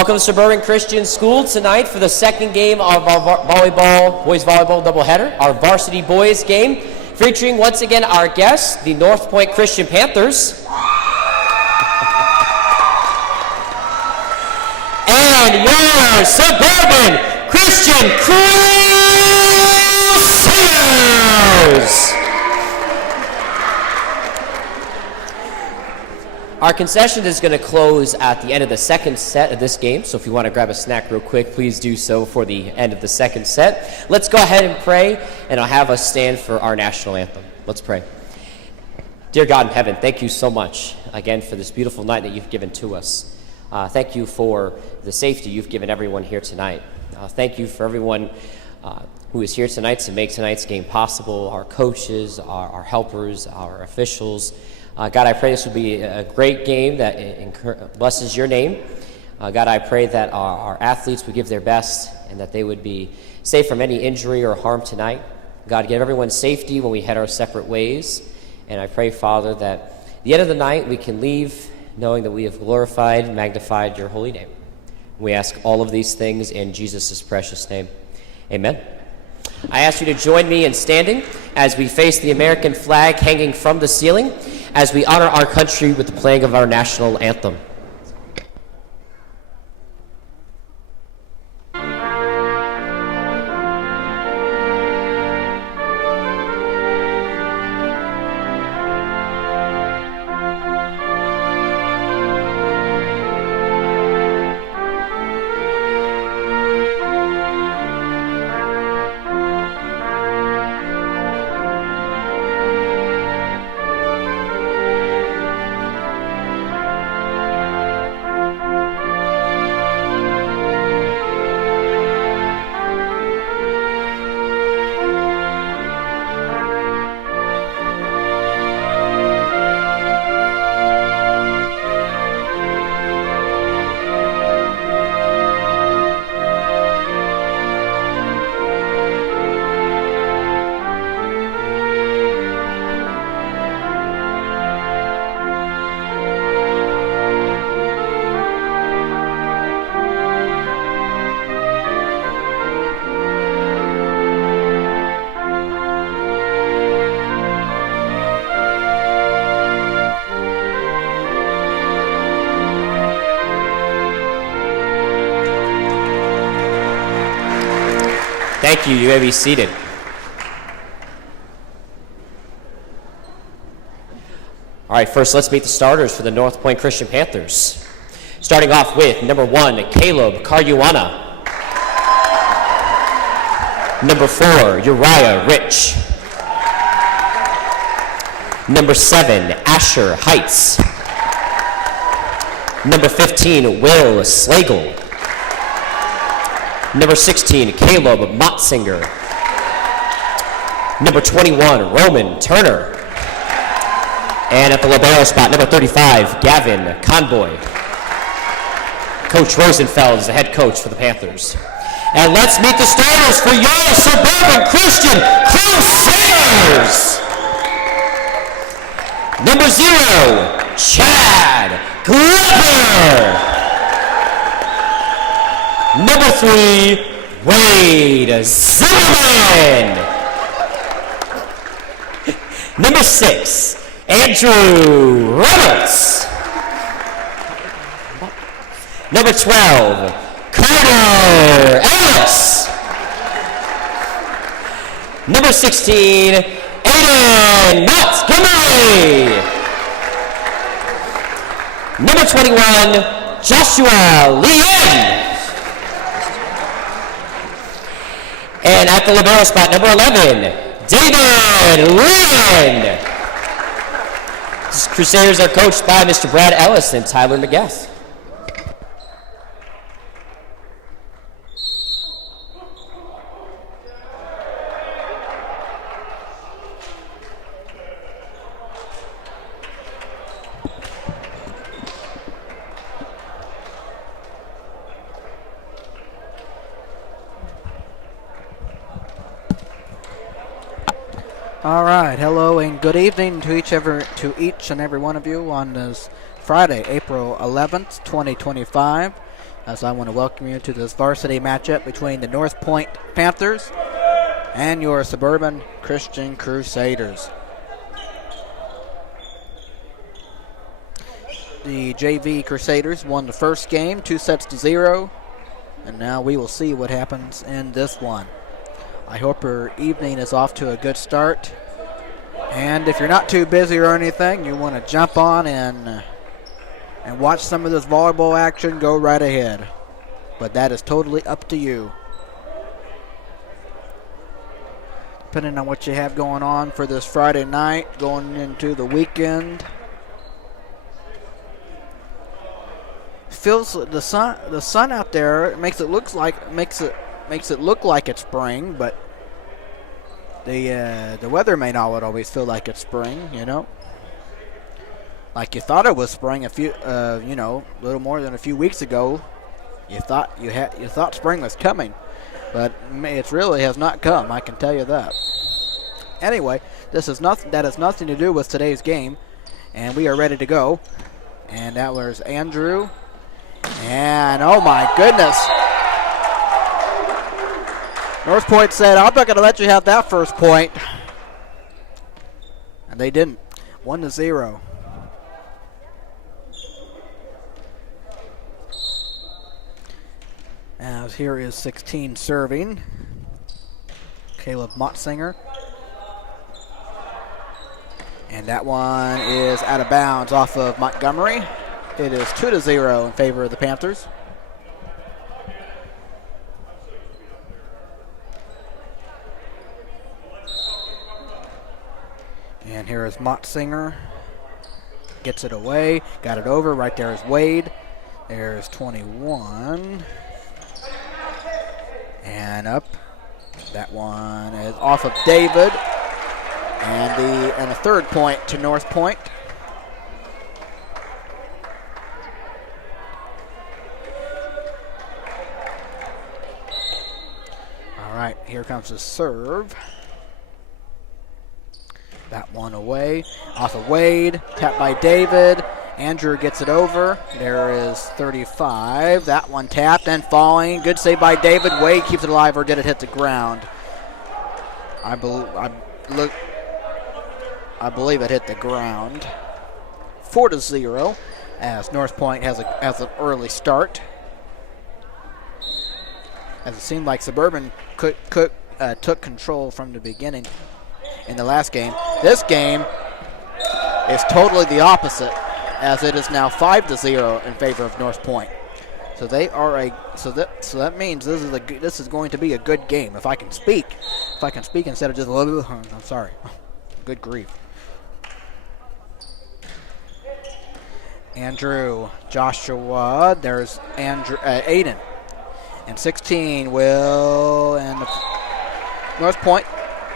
Welcome to Suburban Christian School tonight for the second game of our boys volleyball doubleheader, our varsity boys game, featuring once again our guests, the Northpointe Christian Panthers, and your Suburban Christian Crusaders. Our concession is going to close at the end of the second set of this game, so if you want to grab a snack real quick, please do so for the end of the second set. Let's go ahead and pray, and I'll have us stand for our national anthem. Let's pray. Dear God in heaven, thank you so much again for this beautiful night that you've given to us. Thank you for the safety you've given everyone here tonight. Thank you for everyone who is here tonight to make tonight's game possible, our coaches, our helpers, our officials. God, I pray this will be a great game that blesses your name. God, I pray that our athletes would give their best and that they would be safe from any injury or harm tonight. God, give everyone safety when we head our separate ways. And I pray, Father, that at the end of the night we can leave knowing that we have glorified and magnified your holy name. We ask all of these things in Jesus' precious name. Amen. I ask you to join me in standing as we face the American flag hanging from the ceiling, as we honor our country with the playing of our national anthem. Thank you. You may be seated. All right, first let's meet the starters for the Northpointe Christian Panthers. Starting off with number 1, Caleb Caruana. Number 4, Uriah Rich. Number 7, Asher Heights. Number 15, Will Slagle. Number 16, Caleb Motzinger. Number 21, Roman Turner. And at the libero spot, number 35, Gavin Conboy. Coach Rosenfeld is the head coach for the Panthers. And let's meet the starters for your Suburban Christian Crusaders. Number 0, Chad Glover. Number 3, Wade Zimmerman. Number 6, Andrew Reynolds. Number 12, Carter Ellis. Number 16, Aiden Montgomery. Number 21, Joshua Lien. And at the libero spot, number 11, David Lynn. Crusaders are coached by Mr. Brad Ellis and Tyler McGuess. All right, hello and good evening to each and every one of you on this Friday, April 11th, 2025. as I want to welcome you to this varsity matchup between the Northpointe Panthers and your Suburban Christian Crusaders. The JV Crusaders won the first game 2-0, and now we will see what happens in this one. I hope your evening is off to a good start, and if you're not too busy or anything, you want to jump on and watch some of this volleyball action, go right ahead. But that is totally up to you, depending on what you have going on for this Friday night, going into the weekend. Feels the sun out there makes it look like it's spring, but the weather may not always feel like it's spring, you know. Like you thought it was spring a little more than a few weeks ago. You thought spring was coming, but it really has not come. I can tell you that. Anyway, that has nothing to do with today's game, and we are ready to go. And that was Andrew. And oh my goodness, Northpointe said, "I'm not going to let you have that first point," and they didn't. 1-0. As here is 16 serving, Caleb Motzinger. And that one is out of bounds off of Montgomery. It is 2-0 in favor of the Panthers. And here is Motzinger. Gets it away, got it over. Right there is Wade. There's 21. And up. That one is off of David. And a third point to Northpointe. All right, here comes the serve. That one away. Off of Wade. Tapped by David. Andrew gets it over. There is 35. That one tapped and falling. Good save by David. Wade keeps it alive, or did it hit the ground? I believe it hit the ground. 4-0 as Northpointe has an early start. As it seemed like Suburban took control from the beginning in the last game. This game is totally the opposite, as it is now 5-0 in favor of Northpointe. So they are so that means this is going to be a good game. If I can speak instead of just I'm sorry. Good grief. Andrew, Joshua, there's Aiden. And 16 will, and Northpointe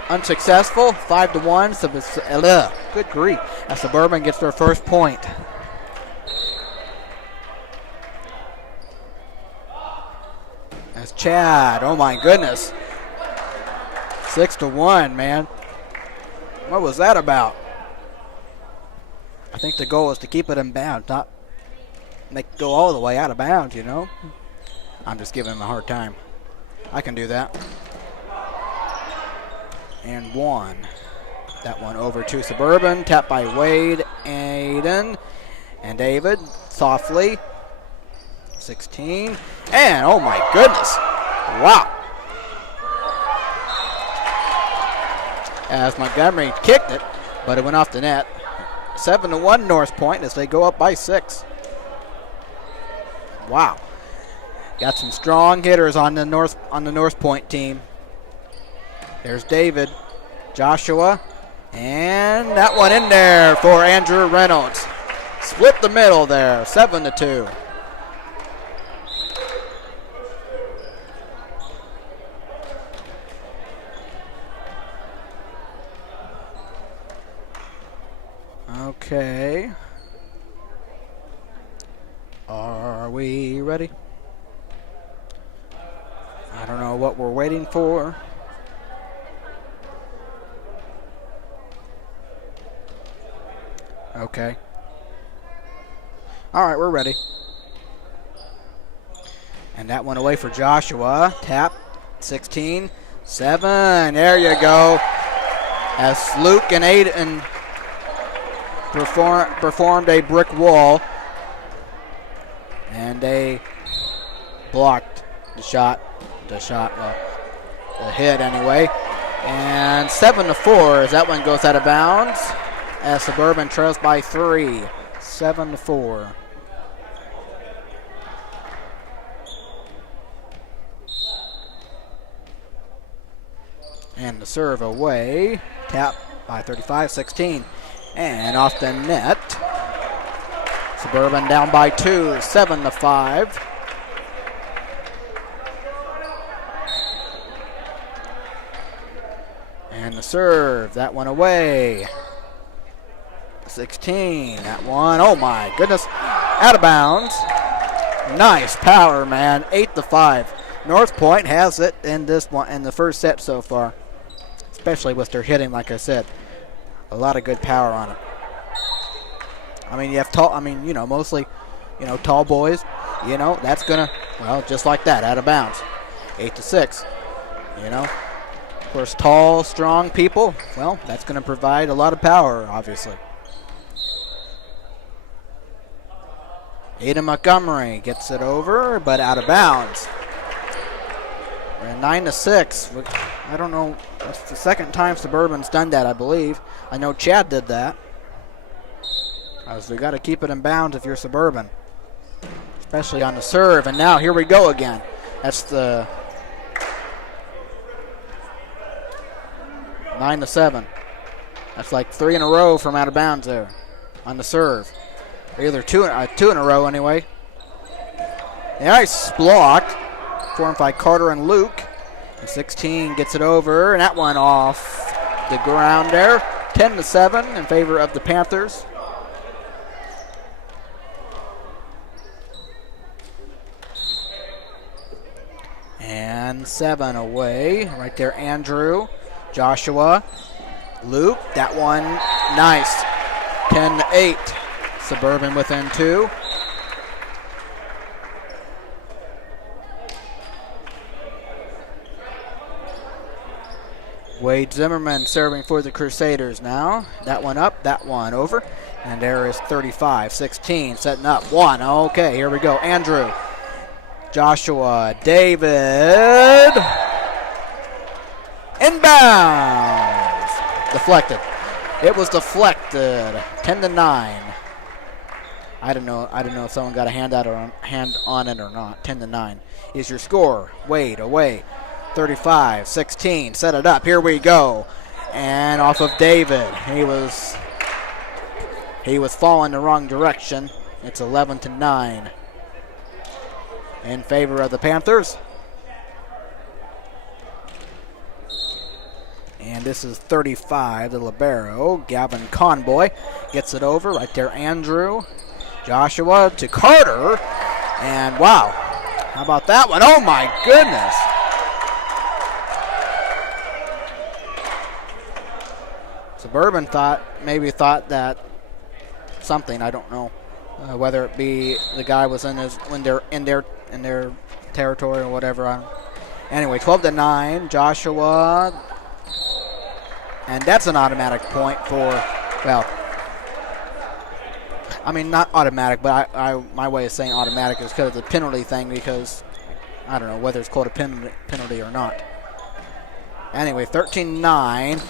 unsuccessful, 5-1. So good grief, as Suburban gets their first point. As Chad, oh my goodness, 6-1, man. What was that about? I think the goal is to keep it in bounds, not make it go all the way out of bounds, you know. I'm just giving him a hard time. I can do that. And one. That one over to Suburban. Tapped by Wade, Aiden, and David. Softly. 16. And oh my goodness. Wow. As Montgomery kicked it, but it went off the net. 7-1 Northpointe as they go up by 6. Wow. Got some strong hitters on the Northpointe team. There's David, Joshua, and that one in there for Andrew Reynolds. Split the middle there, 7-2. Okay. Are we ready? I don't know what we're waiting for. Okay. All right, we're ready. And that one away for Joshua. Tap, 16, 7. There you go. As Luke and Aiden performed a brick wall. And they blocked the shot. The hit anyway. And 7-4 as that one goes out of bounds. As Suburban trails by 3. 7-4. And the serve away. Tap by 35-16. And off the net. Suburban down by 2. 7-5. And the serve. That one away. 16. That one. Oh my goodness. Out of bounds. Nice power, man. 8-5. Northpointe has it in this one in the first set so far. Especially with their hitting, like I said. A lot of good power on it. I mean, you have mostly, tall boys. That's gonna, just like that, out of bounds. 8-6. Of course, tall, strong people, that's gonna provide a lot of power, obviously. Aiden Montgomery gets it over, but out of bounds. We're at 9-6. I don't know. That's the second time Suburban's done that, I believe. I know Chad did that. So we got to keep it in bounds if you're Suburban, especially on the serve. And now here we go again. That's the 9-7. That's like 3 in a row from out of bounds there on the serve. Or either two in a row anyway. Nice block formed by Carter and Luke. And 16 gets it over, and that one off the ground there. 10-7 in favor of the Panthers. And 7 away. Right there, Andrew, Joshua, Luke. That one, nice. 10-8. Suburban within 2. Wade Zimmerman serving for the Crusaders now. That one up, that one over. And there is 35-16, setting up 1. Okay, here we go. Andrew, Joshua, David. Inbounds. Deflected. It was deflected. 10-9. I don't know if someone got a hand on it or not. 10-9 is your score. Wade away. 35-16. Set it up. Here we go. And off of David. He was falling the wrong direction. It's 11-9 in favor of the Panthers. And this is 35, the libero. Gavin Conboy gets it over. Right there, Andrew. Joshua to Carter. And wow. How about that one? Oh my goodness. Suburban thought that something, I don't know, whether it be the guy was in their territory or whatever. Anyway, 12-9, Joshua, and that's an automatic point for, I mean not automatic, but my way of saying automatic is because of the penalty thing, because I don't know whether it's called a penalty or not. Anyway, 13-9.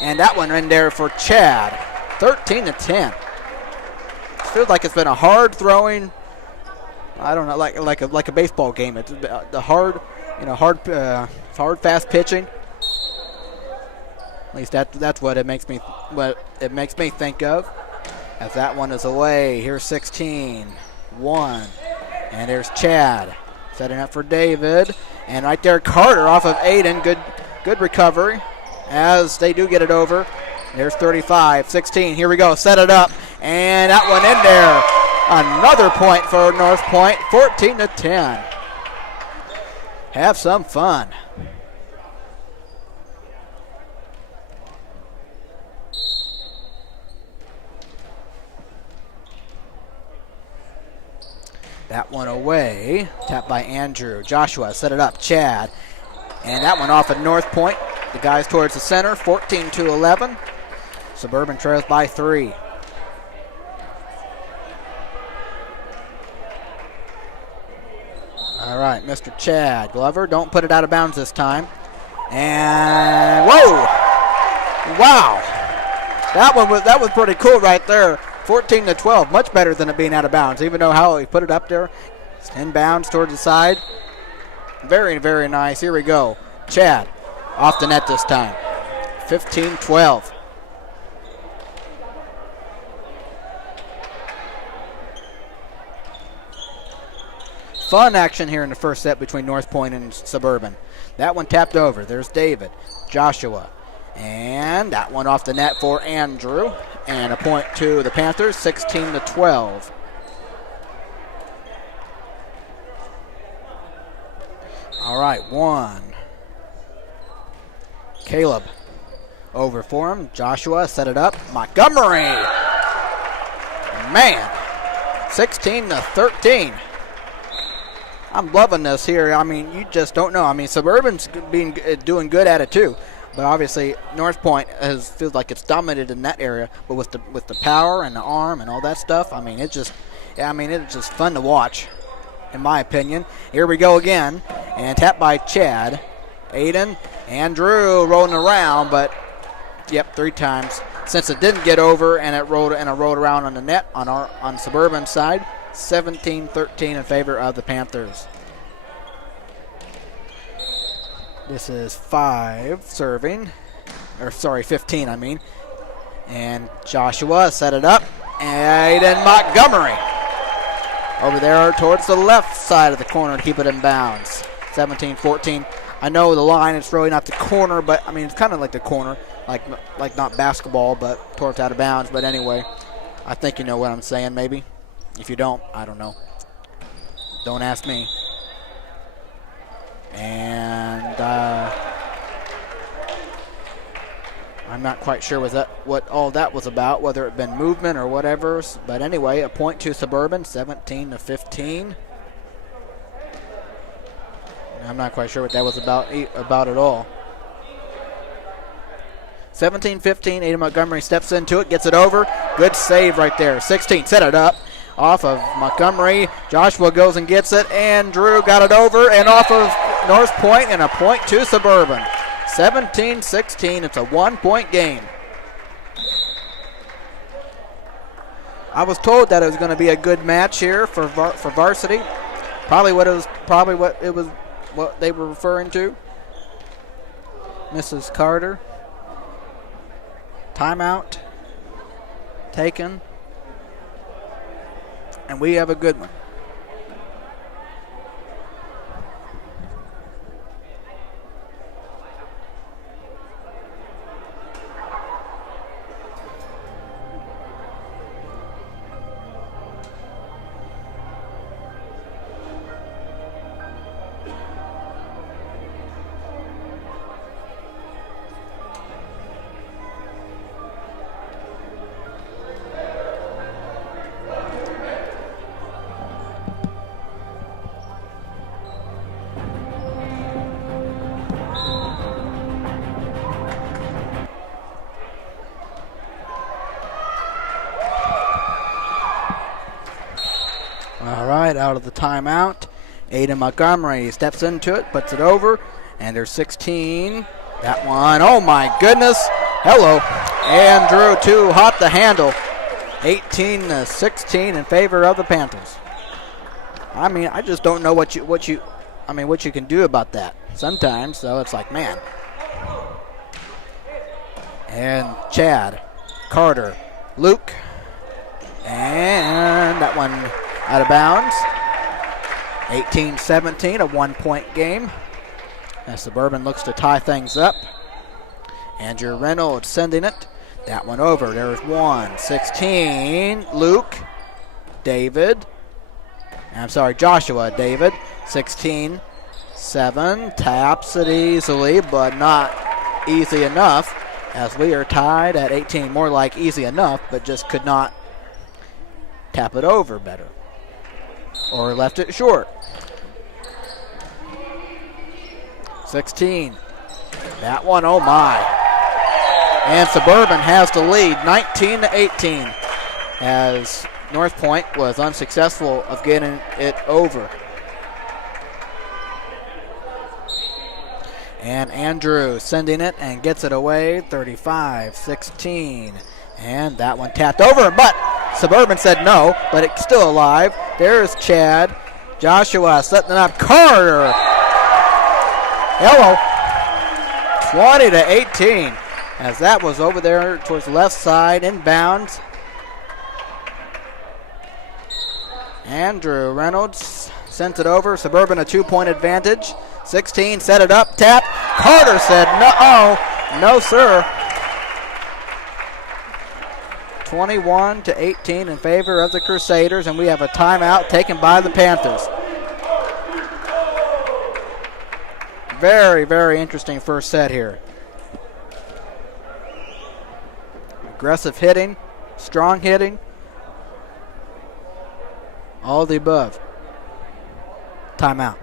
And that one in there for Chad. 13-10. Feels like it's been a hard throwing, I don't know, like a baseball game. It's the hard fast pitching. At least that's what it makes me think of. As that one is away. Here's 16. 1. And there's Chad. Setting up for David. And right there, Carter off of Aiden. Good recovery. As they do get it over. There's 35-16. Here we go. Set it up. And that one in there. Another point for Northpointe. 14-10. Have some fun. That that one away. Tapped by Andrew. Joshua set it up. Chad. And that one off at Northpointe. The guys towards the center. 14-11. Suburban trails by 3. All right, Mr. Chad Glover. Don't put it out of bounds this time. And whoa! Wow! That was pretty cool right there. 14-12, much better than it being out of bounds. Even though how he put it up there, it's inbounds towards the side. Very, very nice. Here we go. Chad off the net this time. 15-12. Fun action here in the first set between Northpointe and Suburban. That one tapped over. There's David. Joshua. And that one off the net for Andrew. And a point to the Panthers, 16-12. All right, one. Caleb over for him. Joshua set it up. Montgomery. Man, 16-13. I'm loving this here. I mean, you just don't know. I mean, Suburban's doing good at it too, but obviously Northpointe feels like it's dominated in that area. But with the power and the arm and all that stuff, I mean, it's just fun to watch, in my opinion. Here we go again, and tapped by Chad, Aiden, Andrew rolling around, but yep, 3 times. Since it didn't get over and it rolled around on the net on Suburban side. 17-13 in favor of the Panthers. This is 15 I mean. And Joshua set it up. And then Montgomery over there towards the left side of the corner to keep it in bounds. 17-14. I know the line, it's really not the corner, but I mean, it's kind of like the corner, like not basketball, but towards out of bounds. But anyway, I think you know what I'm saying, maybe. If you don't, I don't know. Don't ask me. And I'm not quite sure what all that was about, whether it been movement or whatever. But anyway, a point to Suburban, 17-15. I'm not quite sure what that was about at all. 17-15, Aiden Montgomery steps into it, gets it over. Good save right there. 16, set it up. Off of Montgomery. Joshua goes and gets it. And Drew got it over and off of Northpointe, and a point to Suburban. 17-16. It's a 1-point game. I was told that it was going to be a good match here for Varsity. Probably what they were referring to. Mrs. Carter. Timeout taken. And we have a good one. Out of the timeout. Aiden Montgomery steps into it, puts it over, and there's 16. That one, oh my goodness. Hello. Andrew too hot to handle. 18-16 in favor of the Panthers. I mean, I just don't know what you can do about that sometimes, so it's like, man. And Chad, Carter, Luke, and that one out of bounds. 18-17, a 1-point game. As Suburban looks to tie things up. Andrew Reynolds sending it. That one over. There's 16. Luke. David. Joshua David. 16-7. Taps it easily, but not easy enough. As we are tied at 18. More like easy enough, but just could not tap it over better. or left it short. 16. That one, oh my. And Suburban has the lead, 19-18, as Northpointe was unsuccessful of getting it over. And Andrew sending it and gets it away, 35-16. And that one tapped over, but Suburban said no, but it's still alive. There's Chad. Joshua setting it up. Carter. Hello. 20-18, as that was over there towards the left side, inbounds. Andrew Reynolds sent it over. Suburban a 2-point advantage. 16, set it up, tap. Carter said no, sir. 21-18 in favor of the Crusaders, and we have a timeout taken by the Panthers. Very, very interesting first set here. Aggressive hitting, strong hitting, all the above. Timeout.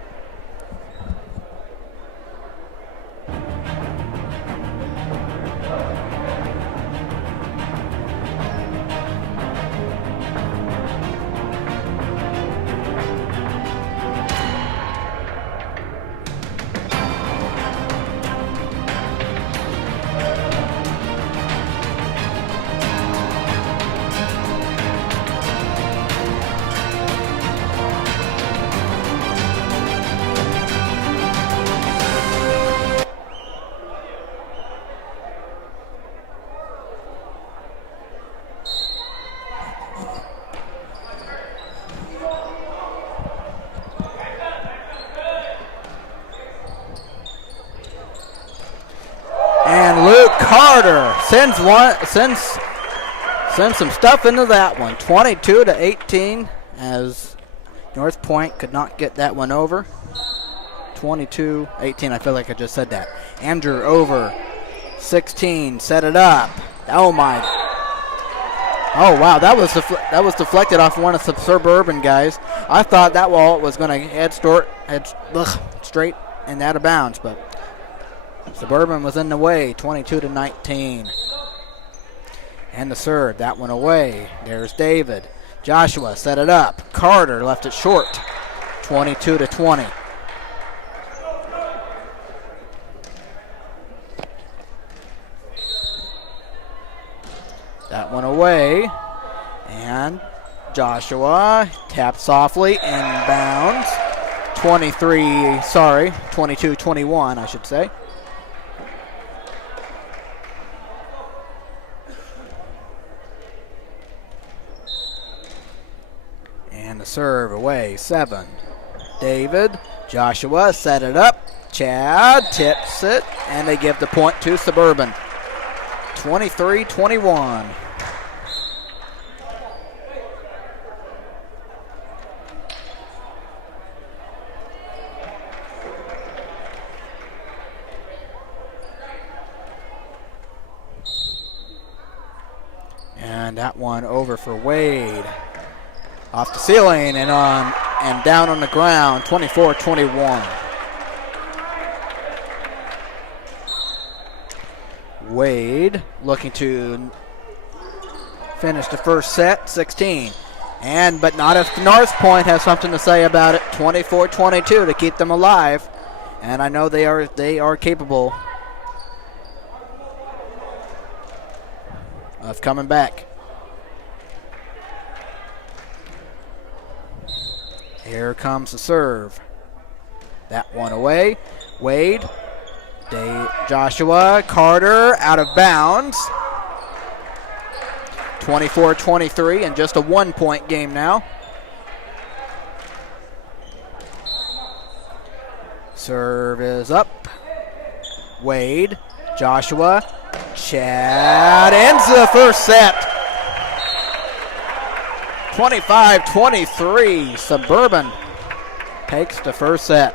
Carter sends some stuff into that one. 22-18, as Northpointe could not get that one over. 22-18. I feel like I just said that. Andrew over. 16, set it up. Oh my! Oh wow, that was deflected off one of the Suburban guys. I thought that wall was going to head straight and out of bounds, but Suburban was in the way, 22-19. And the serve, that one away. There's David. Joshua set it up. Carter left it short, 22-20. That one away. And Joshua tapped softly, inbounds. 22-21, I should say. And the serve away, 7. David, Joshua set it up. Chad tips it, and they give the point to Suburban. 23-21. And that one over for Wade. Off the ceiling and down on the ground, 24-21. Wade looking to finish the first set, 16. But not if Northpointe has something to say about it, 24-22 to keep them alive. And I know they are capable of coming back. Here comes the serve. That one away. Wade. Joshua. Carter out of bounds. 24-23 and just a 1-point game now. Serve is up. Wade. Joshua. Chad ends the first set. 25-23, Suburban takes the first set.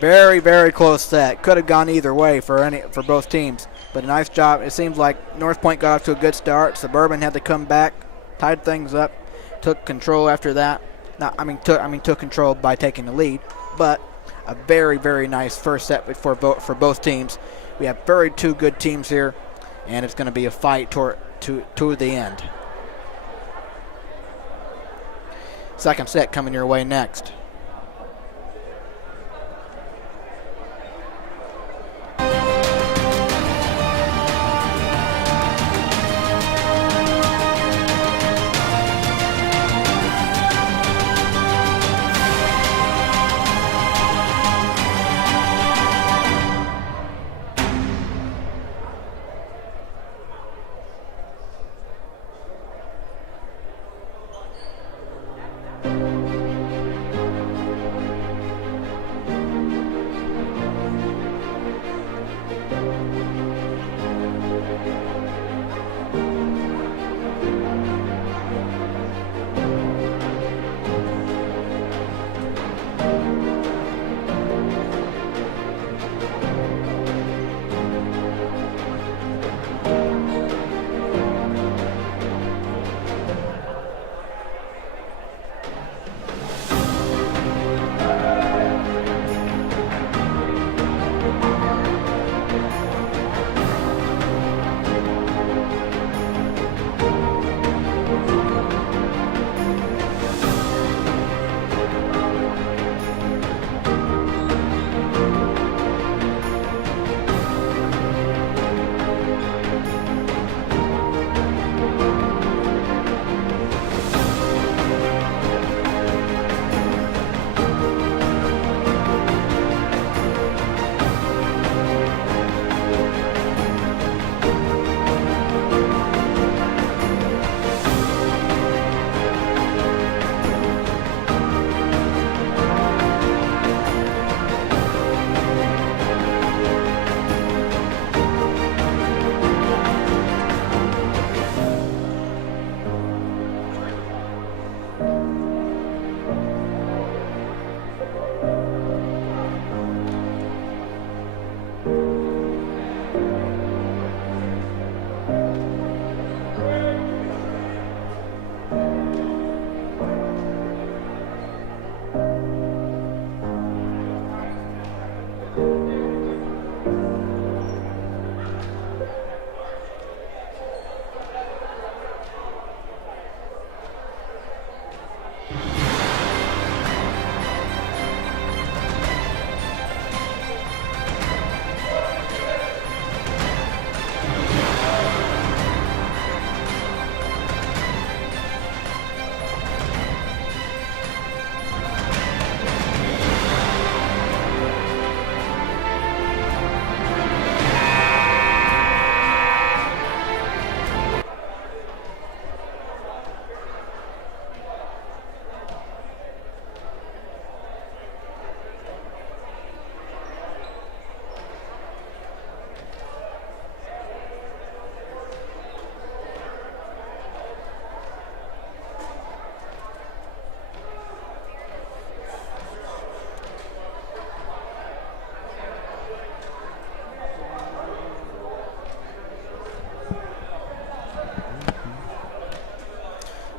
Very, very close set. Could have gone either way for both teams, but a nice job. It seems like Northpointe got off to a good start. Suburban had to come back, tied things up took control after that. Took control by taking the lead, but a very, very nice first set for both teams. We have two good teams here, and it's going to be a fight toward the end. Second set coming your way next.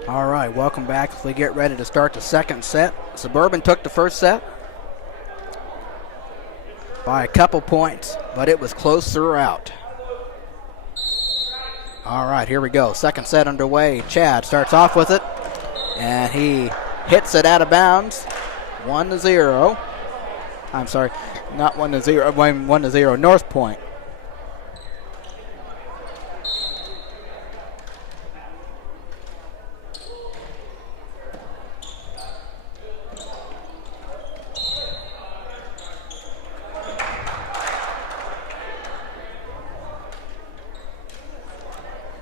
All right, welcome back as we get ready to start the second set. Suburban took the first set by a couple points, but it was close throughout. All right, here we go. Second set underway. Chad starts off with it, and he hits it out of bounds. 1-0. I'm sorry, not 1-0. 1-0, Northpointe.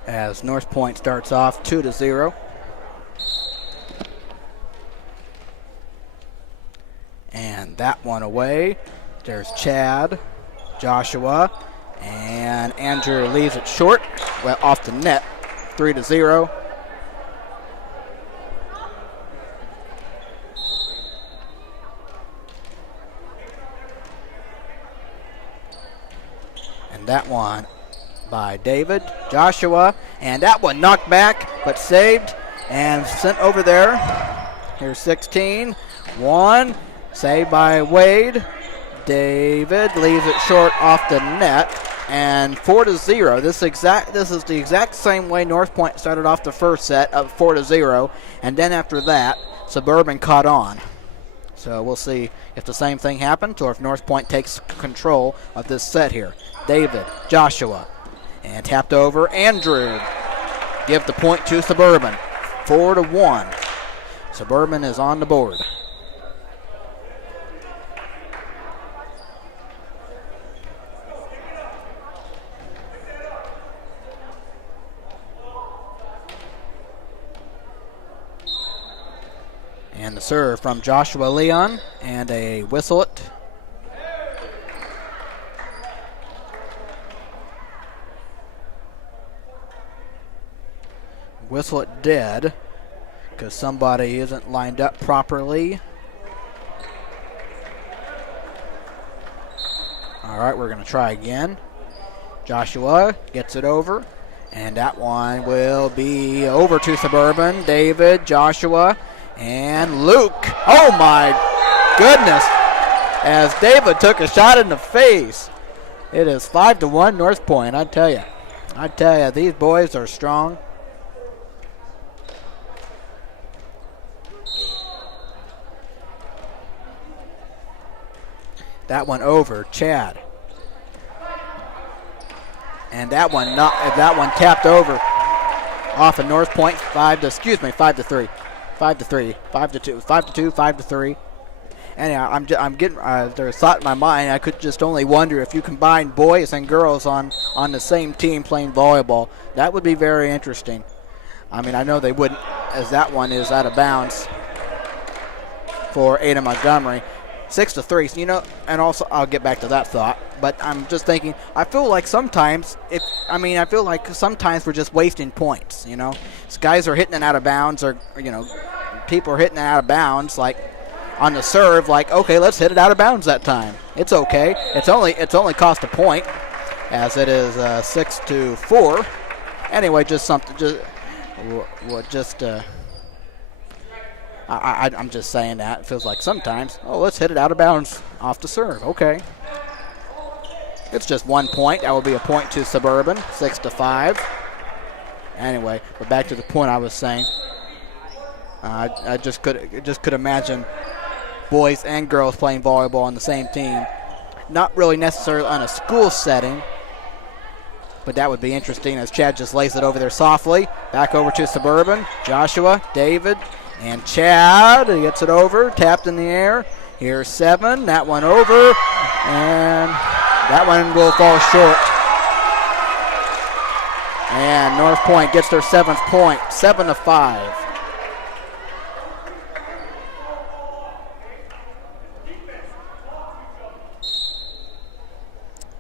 As Northpointe starts off 2-0. And that one away. There's Chad, Joshua, and Andrew leaves it short, well, off the net, 3-0. And that one by David, Joshua, and that one knocked back but saved, and sent over there. Here's 16. 1. Saved by Wade. David leaves it short off the net. And 4-0. This is the exact same way Northpointe started off the first set, up 4-0. And then after that, Suburban caught on. So we'll see if the same thing happens or if Northpointe takes control of this set here. David, Joshua, and tapped over. Andrew give the point to Suburban. 4-1. Suburban is on the board. And the serve from Joshua Leon, and a whistle it. Whistle it dead, because somebody isn't lined up properly. All right, we're going to try again. Joshua gets it over, and that one will be over to Suburban. David, Joshua, and Luke. Oh my goodness. As David took a shot in the face. It is 5-1 Northpointe, I tell you. I tell you, these boys are strong. That one over, Chad. And that one tapped over off of Northpointe. 5-3. 5-3, 5-2, 5-2, 5-3. Anyhow, I'm getting there's a thought in my mind. I could just only wonder if you combine boys and girls on the same team playing volleyball. That would be very interesting. I mean, I know they wouldn't, as that one is out of bounds for Ada Montgomery. 6-3. So, you know, and also I'll get back to that thought. But I'm just thinking. I feel like sometimes we're just wasting points. You know, so guys are hitting it out of bounds, or people are hitting it out of bounds. Like on the serve, like okay, let's hit it out of bounds that time. It's okay. It's only cost a point, as it is 6-4. Anyway, just something. I'm just saying that. It feels like sometimes, let's hit it out of bounds off the serve. Okay. It's just 1 point. That will be a point to Suburban, 6-5. Anyway, but back to the point I was saying. I just could imagine boys and girls playing volleyball on the same team. Not really necessarily on a school setting, but that would be interesting as Chad just lays it over there softly. Back over to Suburban. Joshua, David, and Chad. He gets it over, tapped in the air. Here's 7. That one over, and that one will fall short. And Northpointe gets their 7th point, 7-5.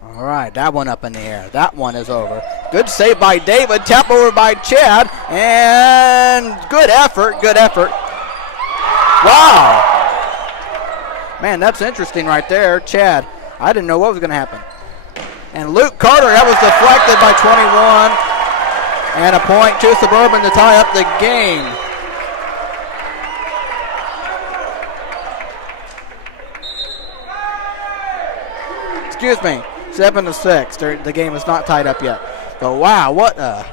All right, that one up in the air. That one is over. Good save by David. Tap over by Chad. And good effort. Wow. Man, that's interesting right there. Chad, I didn't know what was going to happen. And Luke Carter, that was deflected by 21. And a point to Suburban to tie up the game. Excuse me. 7-6. The game is not tied up yet. But wow, what a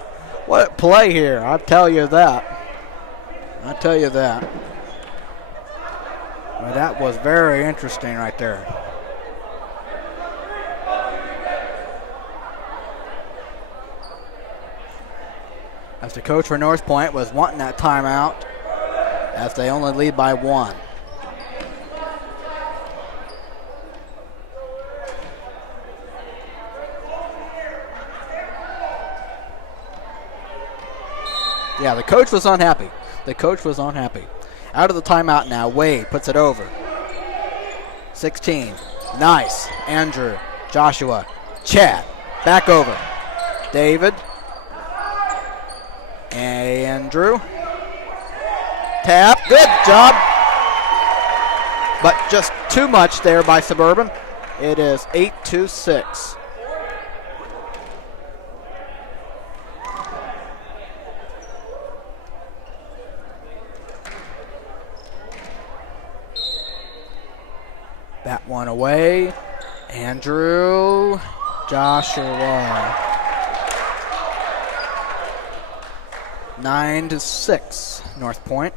play here! I'll tell you that. But that was very interesting right there. As the coach for Northpointe was wanting that timeout, as they only lead by 1. Yeah, the coach was unhappy. Out of the timeout now. Wade puts it over. 16. Nice. Andrew. Joshua. Chad. Back over. David. Andrew. Tap. Good job. But just too much there by Suburban. It is 8-6. away. Andrew Joshua. 9-6, Northpointe.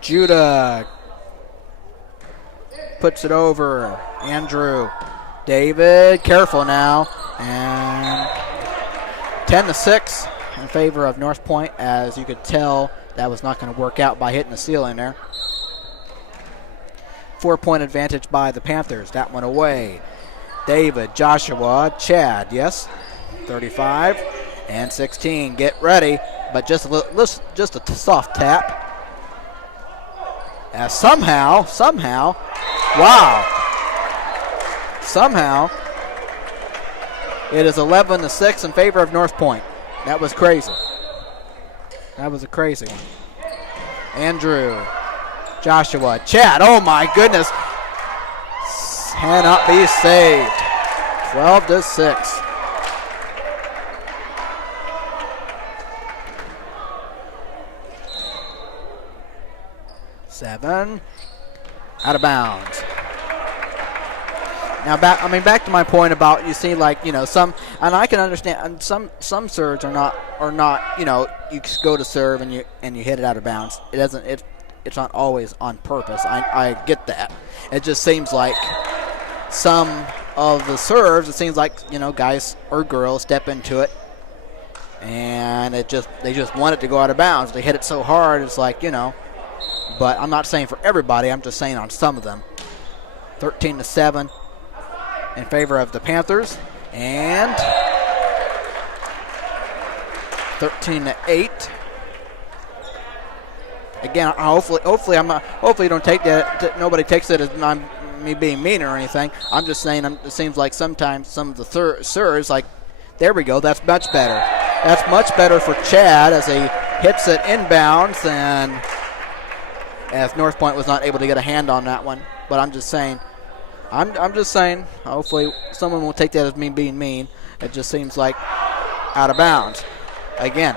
Judah puts it over. Andrew. David, careful now. And 10-6 in favor of Northpointe, as you could tell that was not going to work out by hitting the ceiling there. 4-point advantage by the Panthers. That one away. David, Joshua, Chad, yes. 35 and 16. Get ready, but just a soft tap. As somehow, wow. Somehow, it is 11-6 in favor of Northpointe. That was crazy. That was a crazy one. Andrew, Joshua, Chad. Oh my goodness. Cannot be saved. 12-6. Seven. Out of bounds. Now back to my point about, you see, like, you know, some, and I can understand, and some serves are not, you know, you go to serve and you hit it out of bounds. It's not always on purpose. I get that. It just seems like some of the serves, it seems like, you know, guys or girls step into it and they just want it to go out of bounds. They hit it so hard, it's like, you know. But I'm not saying for everybody. I'm just saying on some of them. 13-7 in favor of the Panthers, and 13-8. Again, hopefully you don't take that. Nobody takes it as me being mean or anything. I'm just saying. It seems like sometimes some of the serves, like, there we go. That's much better. That's much better for Chad as he hits it inbounds, and as Northpointe was not able to get a hand on that one. But I'm just saying, hopefully someone will take that as me being mean. It just seems like out of bounds. Again,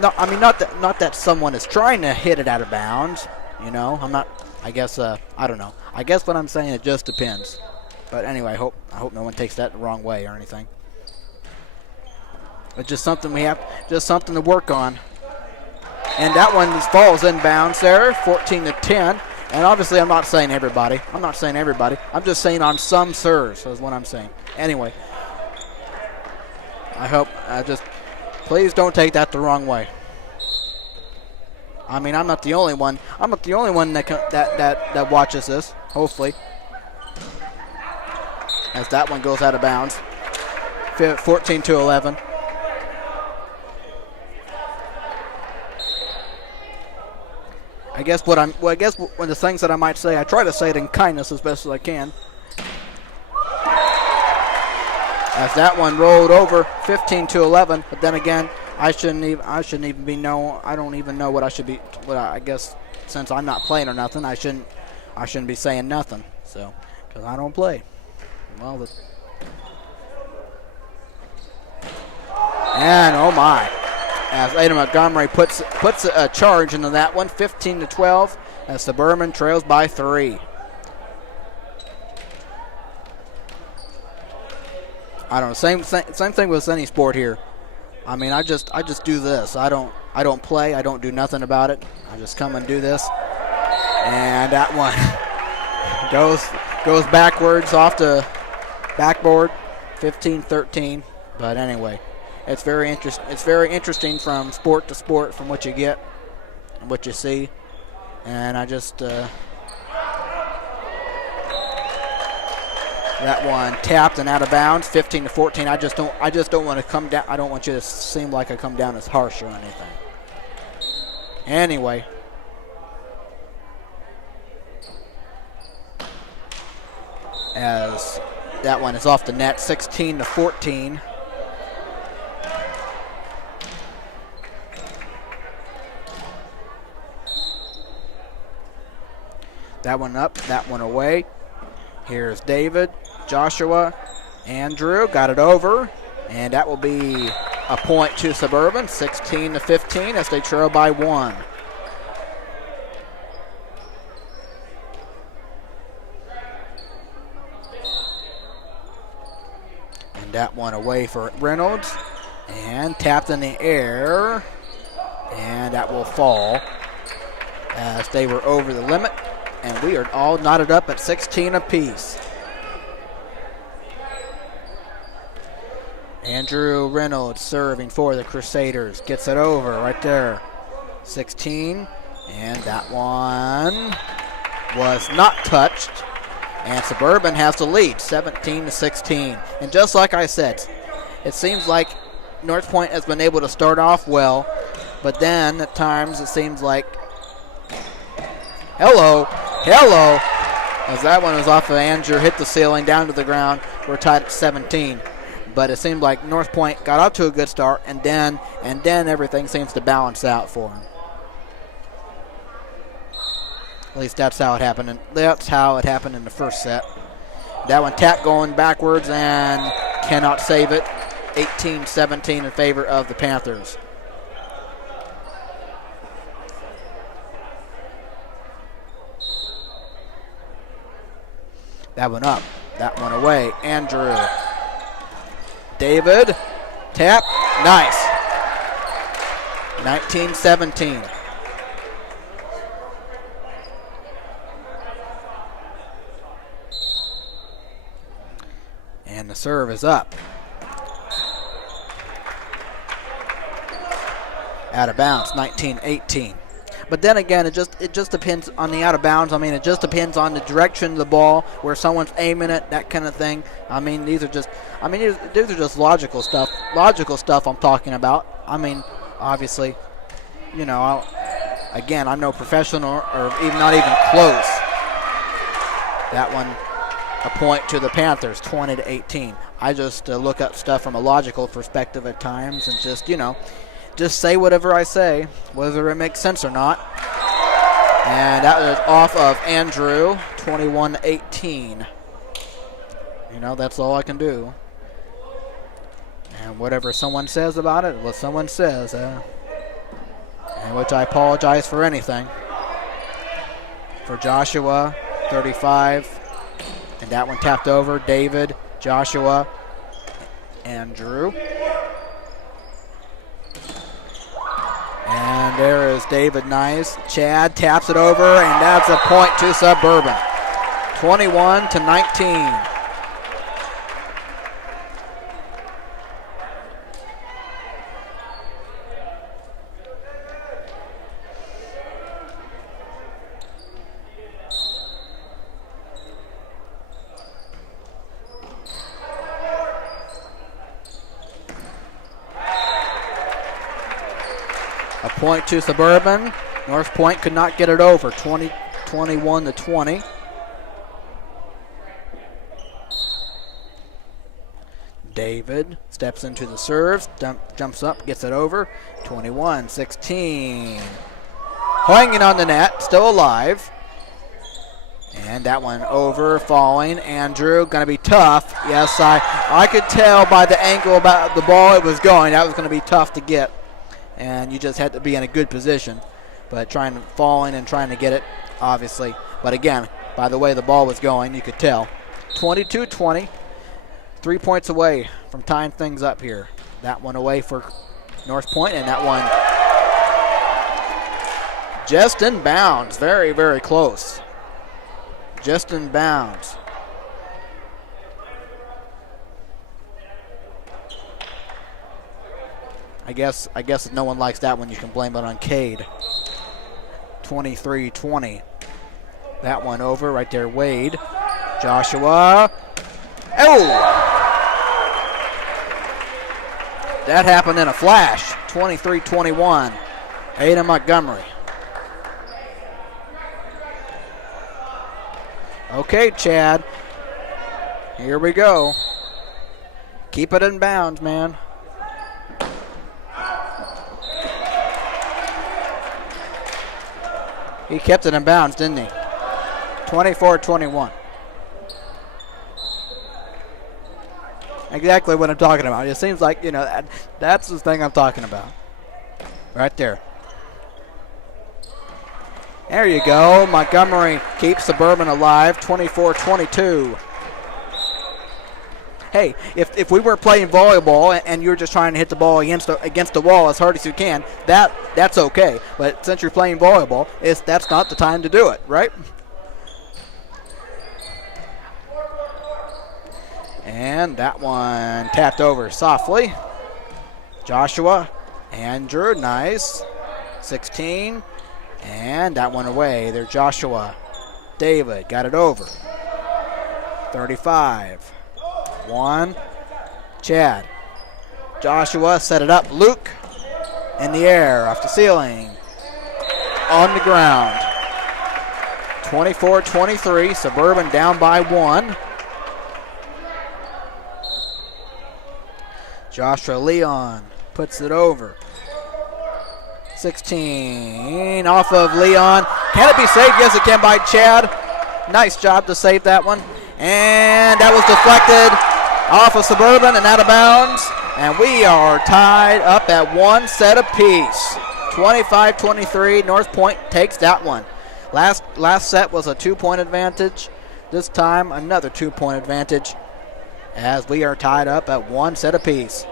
no, I mean, not that someone is trying to hit it out of bounds. You know, I'm not. I guess I don't know. I guess what I'm saying, it just depends. But anyway, I hope no one takes that the wrong way or anything. It's just something something to work on. And that one falls inbounds there, 14-10. And obviously, I'm not saying everybody. I'm just saying on some serves is what I'm saying. Anyway, please don't take that the wrong way. I mean, I'm not the only one. I'm not the only one that watches this, hopefully. As that one goes out of bounds. 14-11. I guess one of the things that I might say, I try to say it in kindness as best as I can. As that one rolled over, 15-11. But then again, I shouldn't even be I don't even know what I should be. I guess since I'm not playing or nothing, I shouldn't be saying nothing. So, because I don't play. Well, and oh my. As Ada Montgomery puts a charge into that one, 15-12, as Suburban trails by 3. I don't know. Same thing with any sport here. I mean, I just do this. I don't play. I don't do nothing about it. I just come and do this, and that one goes backwards off the backboard, 15-13. But anyway. It's very interesting from sport to sport, from what you get and what you see. And I just that one tapped and out of bounds, 15-14. I just don't want to come down. I don't want you to seem like I come down as harsh or anything. Anyway. As that one is off the net, 16-14. That one up, that one away. Here's David, Joshua, Andrew, got it over. And that will be a point to Suburban, 16-15 as they trail by 1. And that one away for Reynolds. And tapped in the air. And that will fall as they were over the limit. And we are all knotted up at 16 apiece. Andrew Reynolds serving for the Crusaders. Gets it over right there. 16. And that one was not touched. And Suburban has the lead, 17-16. And just like I said, it seems like Northpointe has been able to start off well, but then at times it seems like, hello, as that one was off of Andrew, hit the ceiling, down to the ground. We're tied at 17. But it seemed like Northpointe got off to a good start, and then everything seems to balance out for them. At least that's how it happened. And that's how it happened in the first set. That one tapped going backwards and cannot save it. 18-17 in favor of the Panthers. That one up. That one away. Andrew. David. Tap. Nice. 19-17. And the serve is up. Out of bounds, 19-18. But then again, it just depends on the out of bounds. I mean, it just depends on the direction of the ball, where someone's aiming it, that kind of thing. I mean, these are just logical stuff. Logical stuff I'm talking about. I mean, obviously, you know, I'm no professional or even not even close. That one, a point to the Panthers, 20-18. I just look up stuff from a logical perspective at times and just say whatever I say, whether it makes sense or not. And that was off of Andrew, 21-18. You know, that's all I can do. And whatever someone says about it, what someone says, and which I apologize for anything. For Joshua, 35. And that one tapped over. David, Joshua, Andrew. And there is David Nice. Chad taps it over, and that's a point to Suburban. 21-19. Point to Suburban. Northpointe could not get it over. 21-20. David steps into the serve, jumps up, gets it over. 21-16. Hanging on the net, still alive. And that one over, falling. Andrew, going to be tough. Yes, I could tell by the angle about the ball it was going. That was going to be tough to get. And you just had to be in a good position. But falling and trying to get it, obviously. But again, by the way the ball was going, you could tell. 22-20. 3 points away from tying things up here. That one away for Northpointe, and that one just in bounds. Very, very close. Just in bounds. I guess if no one likes that one, you can blame it on Cade. 23-20. That one over right there, Wade. Joshua. Oh! That happened in a flash. 23-21. Ada Montgomery. Okay, Chad. Here we go. Keep it in bounds, man. He kept it in bounds, didn't he? 24-21. Exactly what I'm talking about. It seems like, that's the thing I'm talking about. Right there. There you go. Montgomery keeps Suburban alive. 24-22. hey, if we were playing volleyball and you're just trying to hit the ball against the wall as hard as you can, that's okay. But since you're playing volleyball, that's not the time to do it, right? And that one tapped over softly. Joshua, Andrew, nice. 16, and that one away. There, Joshua. David got it over. 35. 1. Chad. Joshua set it up. Luke in the air, off the ceiling. On the ground. 24-23. Suburban down by 1. Joshua Leon puts it over. 16 off of Leon. Can it be saved? Yes, it can by Chad. Nice job to save that one. And that was deflected off of Suburban and out of bounds. And we are tied up at 1 set apiece. 25-23. Northpointe takes that one. Last set was a 2-point advantage. This time another 2-point advantage, as we are tied up at 1 set apiece.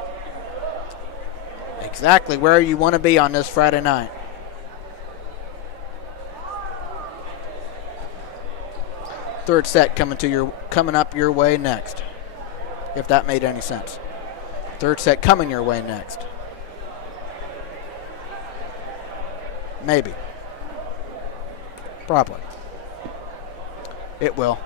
Exactly where you want to be on this Friday night. Third set coming up your way next, if that made any sense. Third set coming your way next. Maybe. Probably. It will.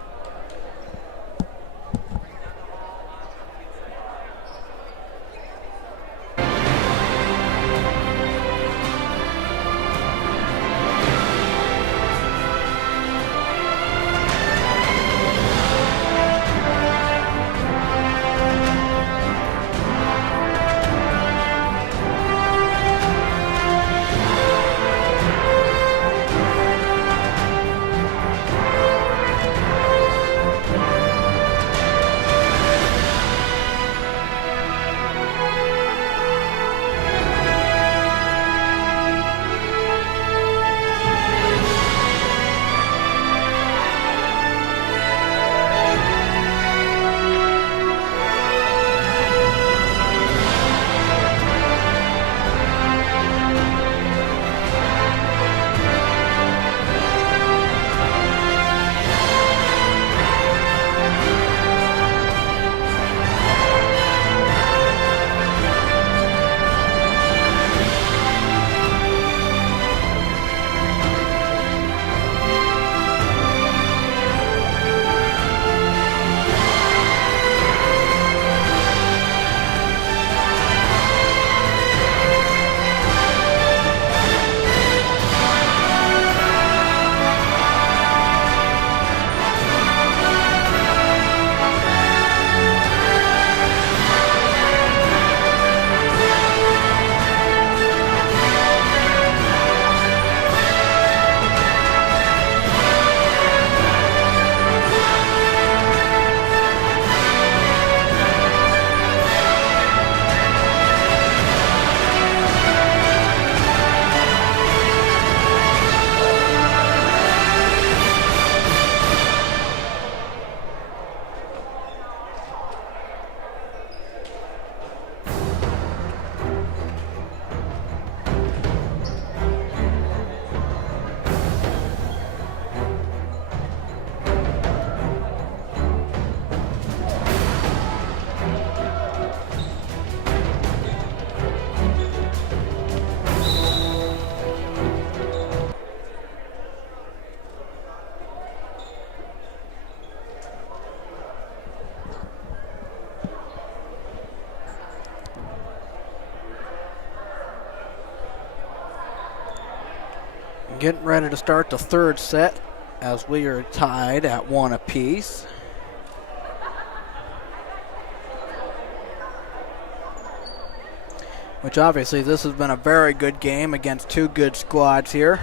Getting ready to start the third set, as we are tied at 1 apiece. Which obviously this has been a very good game against two good squads here.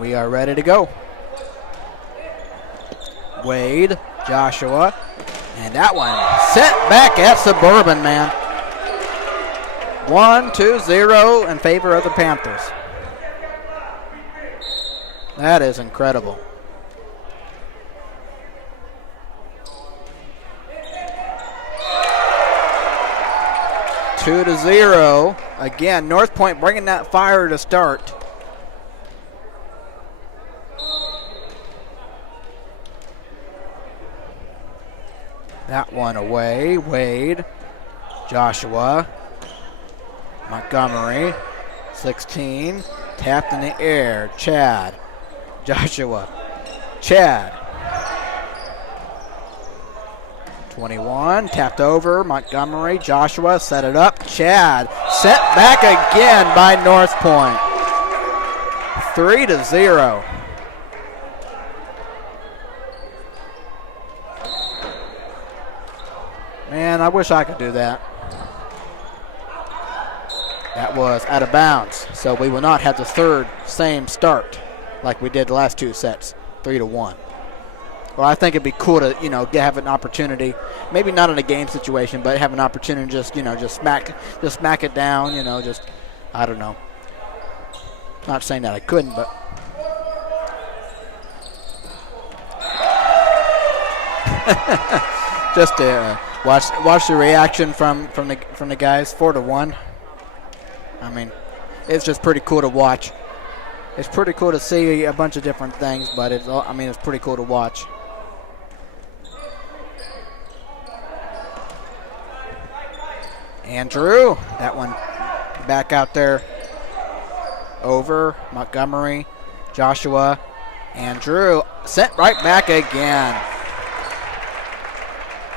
We are ready to go. Wade, Joshua, And that one sent back at Suburban, man. 1-2-0 in favor of the Panthers. That is incredible. Two to 0. Again, Northpointe bringing that fire to start. That one away. Wade. Joshua. Montgomery. 16. Tapped in the air. Chad. Joshua. Chad. 21. Tapped over. Montgomery. Joshua. Set it up. Chad. Set back again by Northpointe. 3 to 0. Man, I wish I could do that. That was out of bounds, so we will not have the third same start like we did the last two sets, 3 to 1. Well, I think it'd be cool to, have an opportunity, maybe not in a game situation, but have an opportunity to just smack it down, I don't know. Not saying that I couldn't, but just to watch the reaction from the guys. 4 to 1. I mean, it's just pretty cool to watch. It's pretty cool to see a bunch of different things, but it's pretty cool to watch. Andrew, that one back out there. Over Montgomery, Joshua, Andrew sent right back again.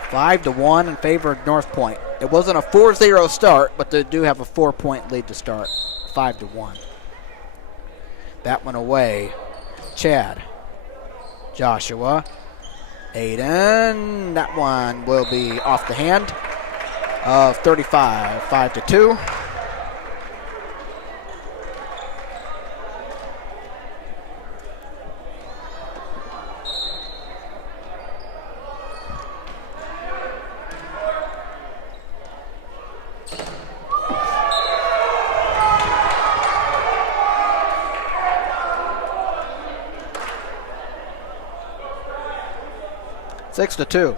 5 to 1 in favor of Northpointe. It wasn't a 4-0 start, but they do have a 4-point lead to start. 5 to 1. That one away. Chad. Joshua. Aiden. That one will be off the hand of 35. 5 to 2. Six to 2.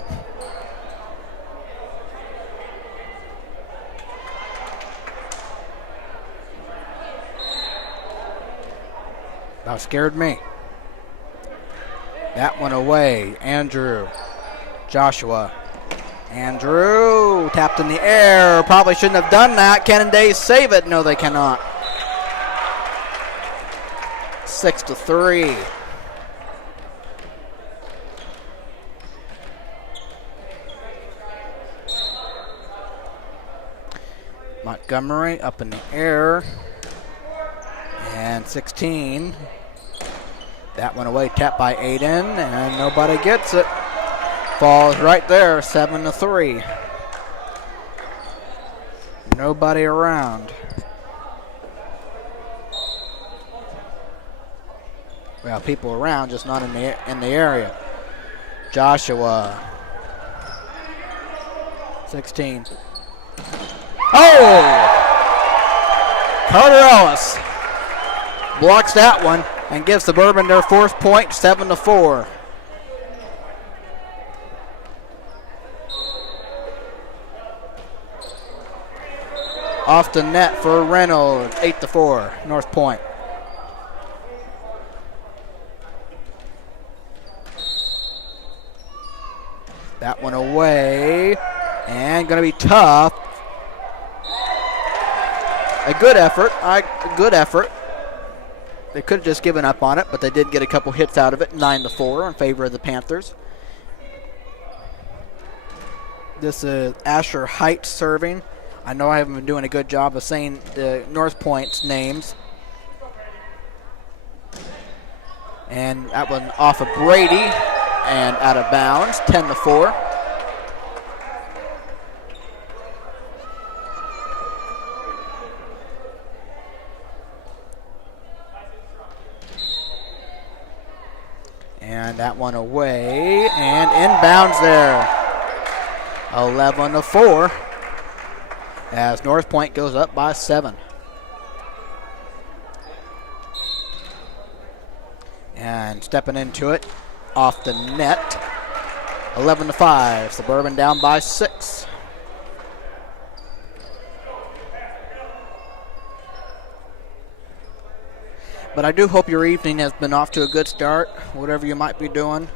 That scared me. That one away. Andrew. Joshua. Andrew tapped in the air. Probably shouldn't have done that. Can they save it? No, they cannot. 6 to 3. Montgomery up in the air. And 16. That one away, tapped by Aiden, and nobody gets it. Falls right there, 7 to 3. Nobody around. Well, people around, just not in the area. Joshua. 16. Oh! Carter Ellis blocks that one and gives Suburban their fourth point, 7 to 4. Off the net for Reynolds, 8 to 4, Northpointe. That one away, and going to be tough. A good effort. They could have just given up on it, but they did get a couple hits out of it. 9 to 4 in favor of the Panthers. This is Asher Height serving. I know I haven't been doing a good job of saying the Northpointe's names. And that one off of Brady and out of bounds. 10 to 4. And that one away and inbounds there. 11-4 as Northpointe goes up by 7. And stepping into it off the net, 11-5. Suburban down by 6. But I do hope your evening has been off to a good start, whatever you might be doing.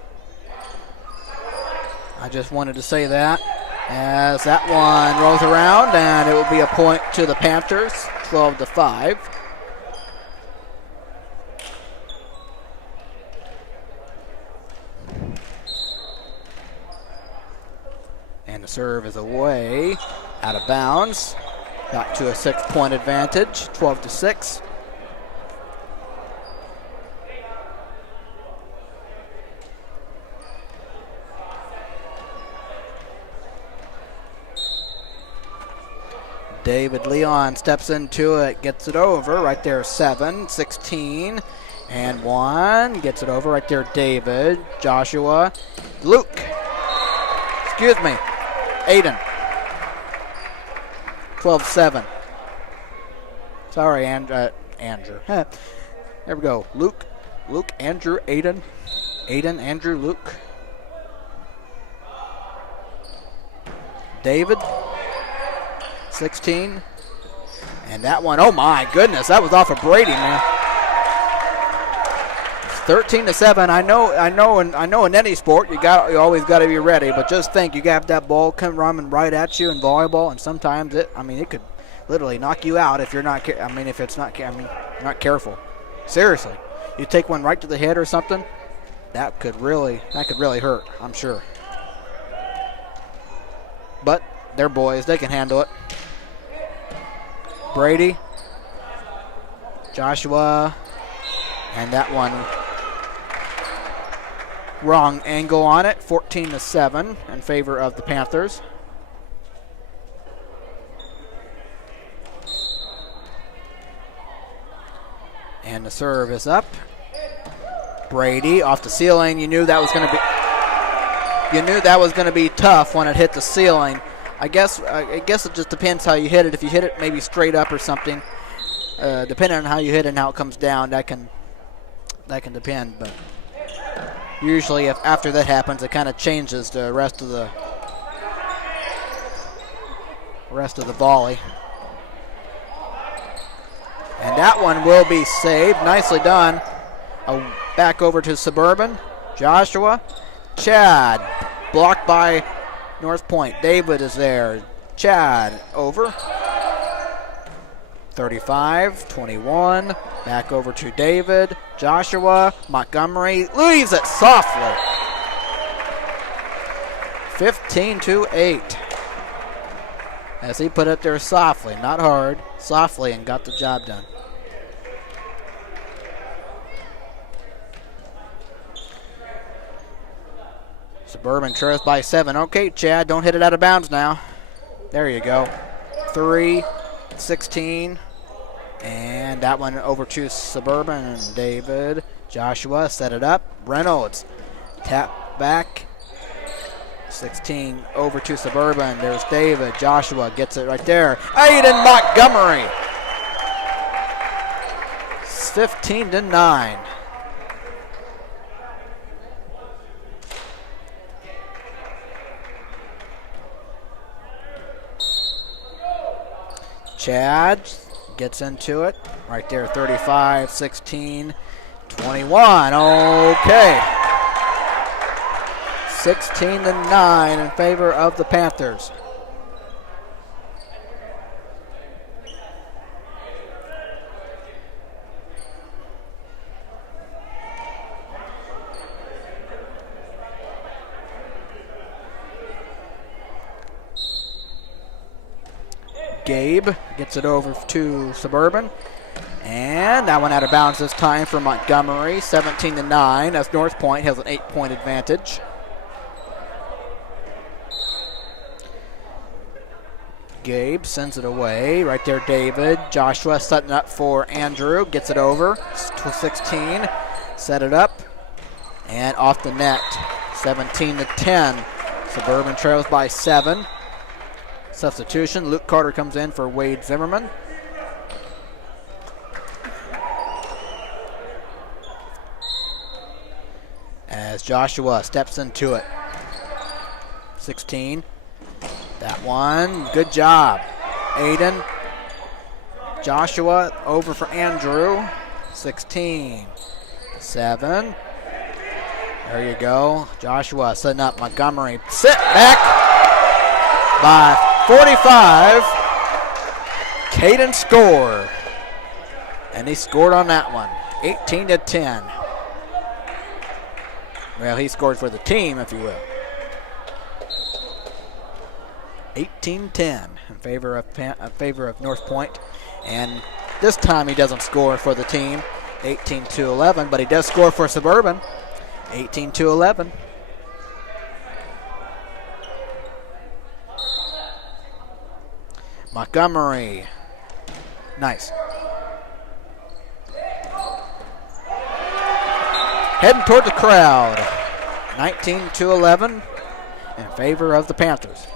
I just wanted to say that as that one rolls around, and it will be a point to the Panthers, 12-5. And the serve is away, out of bounds. Got to a 6-point advantage, 12-6. David Leon steps into it, gets it over, right there 7, 16, and 1, gets it over, right there David, Joshua, Luke, excuse me, Aiden, 12-7. Sorry, Andrew. There we go, Luke, Andrew, Aiden, Andrew, Luke, David, 16, and that one, oh my goodness, that was off of Brady, man. 13-7. I know in any sport you always got to be ready, but just think, you have that ball come running right at you in volleyball, and sometimes it could literally knock you out if you're not. Not careful. Seriously, you take one right to the head or something, that could really hurt, I'm sure. But they're boys, they can handle it. Brady, Joshua, and that one wrong angle on it, 14-7 in favor of the Panthers. And the serve is up. Brady off the ceiling. You knew that was going to be tough when it hit the ceiling. I guess it just depends how you hit it. If you hit it maybe straight up or something, depending on how you hit it and how it comes down, that can depend. But usually, if after that happens, it kind of changes the rest of the volley. And that one will be saved. Nicely done. Back over to Suburban. Joshua, Chad, blocked by Northpointe. David is there. Chad over. 35-21. Back over to David. Joshua. Montgomery leaves it softly. 15-8. As he put it there softly, not hard, softly, and got the job done. Suburban trails by 7. Okay, Chad, don't hit it out of bounds now. There you go. 3-16. And that one over to Suburban. And David, Joshua set it up. Reynolds, tap back. 16 over to Suburban. There's David. Joshua gets it right there. Aiden Montgomery. 15-9. Chad gets into it. Right there, 35, 16, 21. Okay. 16-9 in favor of the Panthers. Gabe gets it over to Suburban. And that one out of bounds this time for Montgomery. 17-9 as Northpointe has an 8-point advantage. Gabe sends it away. Right there, David. Joshua setting up for Andrew. Gets it over. 16. Set it up. And off the net. 17-10. Suburban trails by 7. Substitution. Luke Carter comes in for Wade Zimmerman. As Joshua steps into it. 16. That one. Good job. Aiden. Joshua over for Andrew. 16. 7. There you go. Joshua setting up Montgomery. Sit back by 45. Caden scored. And he scored on that one. 18-10. Well, he scored for the team, if you will. 18-10 in favor of Northpointe. And this time he doesn't score for the team. 18-11, but he does score for Suburban. 18-11. Montgomery. Nice. Heading toward the crowd. 19-11 in favor of the Panthers.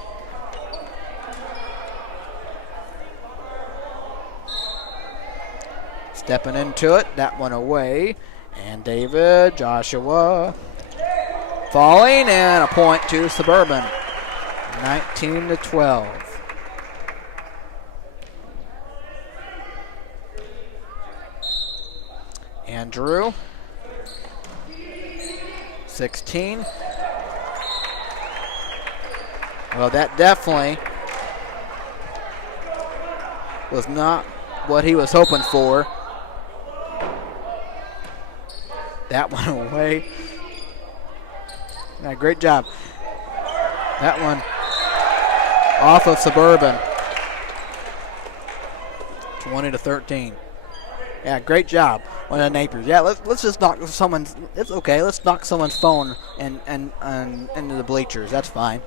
Stepping into it, that one away. And David, Joshua, falling, and a point to Suburban. 19-12. Andrew, 16. Well, that definitely was not what he was hoping for. That one away. Yeah, great job. That one off of Suburban. 20-13. Yeah, great job. One of the Napiers. Yeah, let's just knock someone's. It's okay. Let's knock someone's phone and into the bleachers. That's fine.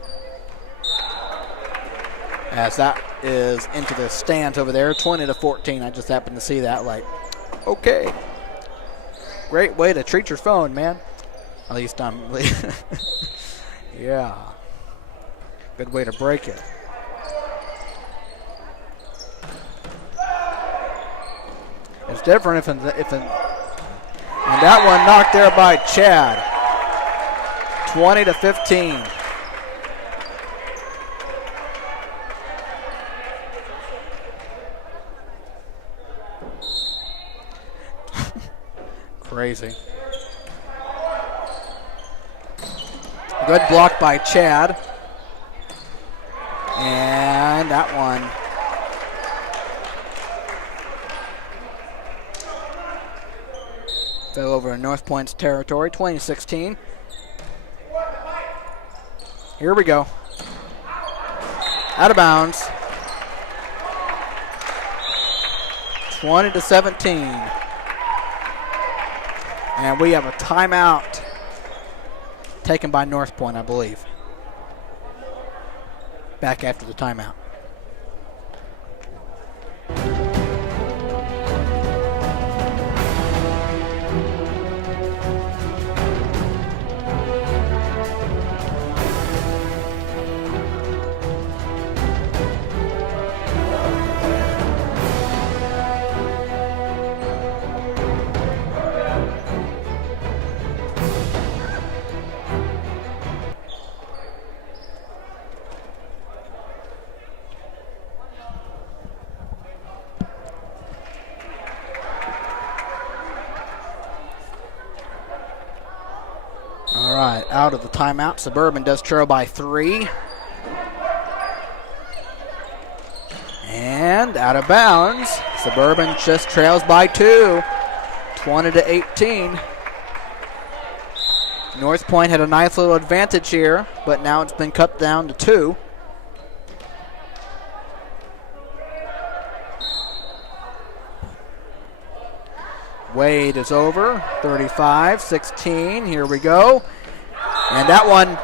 As that is into the stands over there, 20-14. I just happened to see that. Like, okay. Great way to treat your phone, man. At least I'm. Yeah. Good way to break it. It's different and that one knocked there by Chad. 20-15. Crazy. Good block by Chad. And that one. Fell over in Northpointe's territory, 20-16. Here we go. Out of bounds. 20-17. And we have a timeout taken by Northpointe, I believe. Back after the timeout. Out of the timeout. Suburban does trail by 3. And out of bounds. Suburban just trails by 2. 20-18. Northpointe had a nice little advantage here, but now it's been cut down to 2. Wade is over. 35-16. Here we go. And that one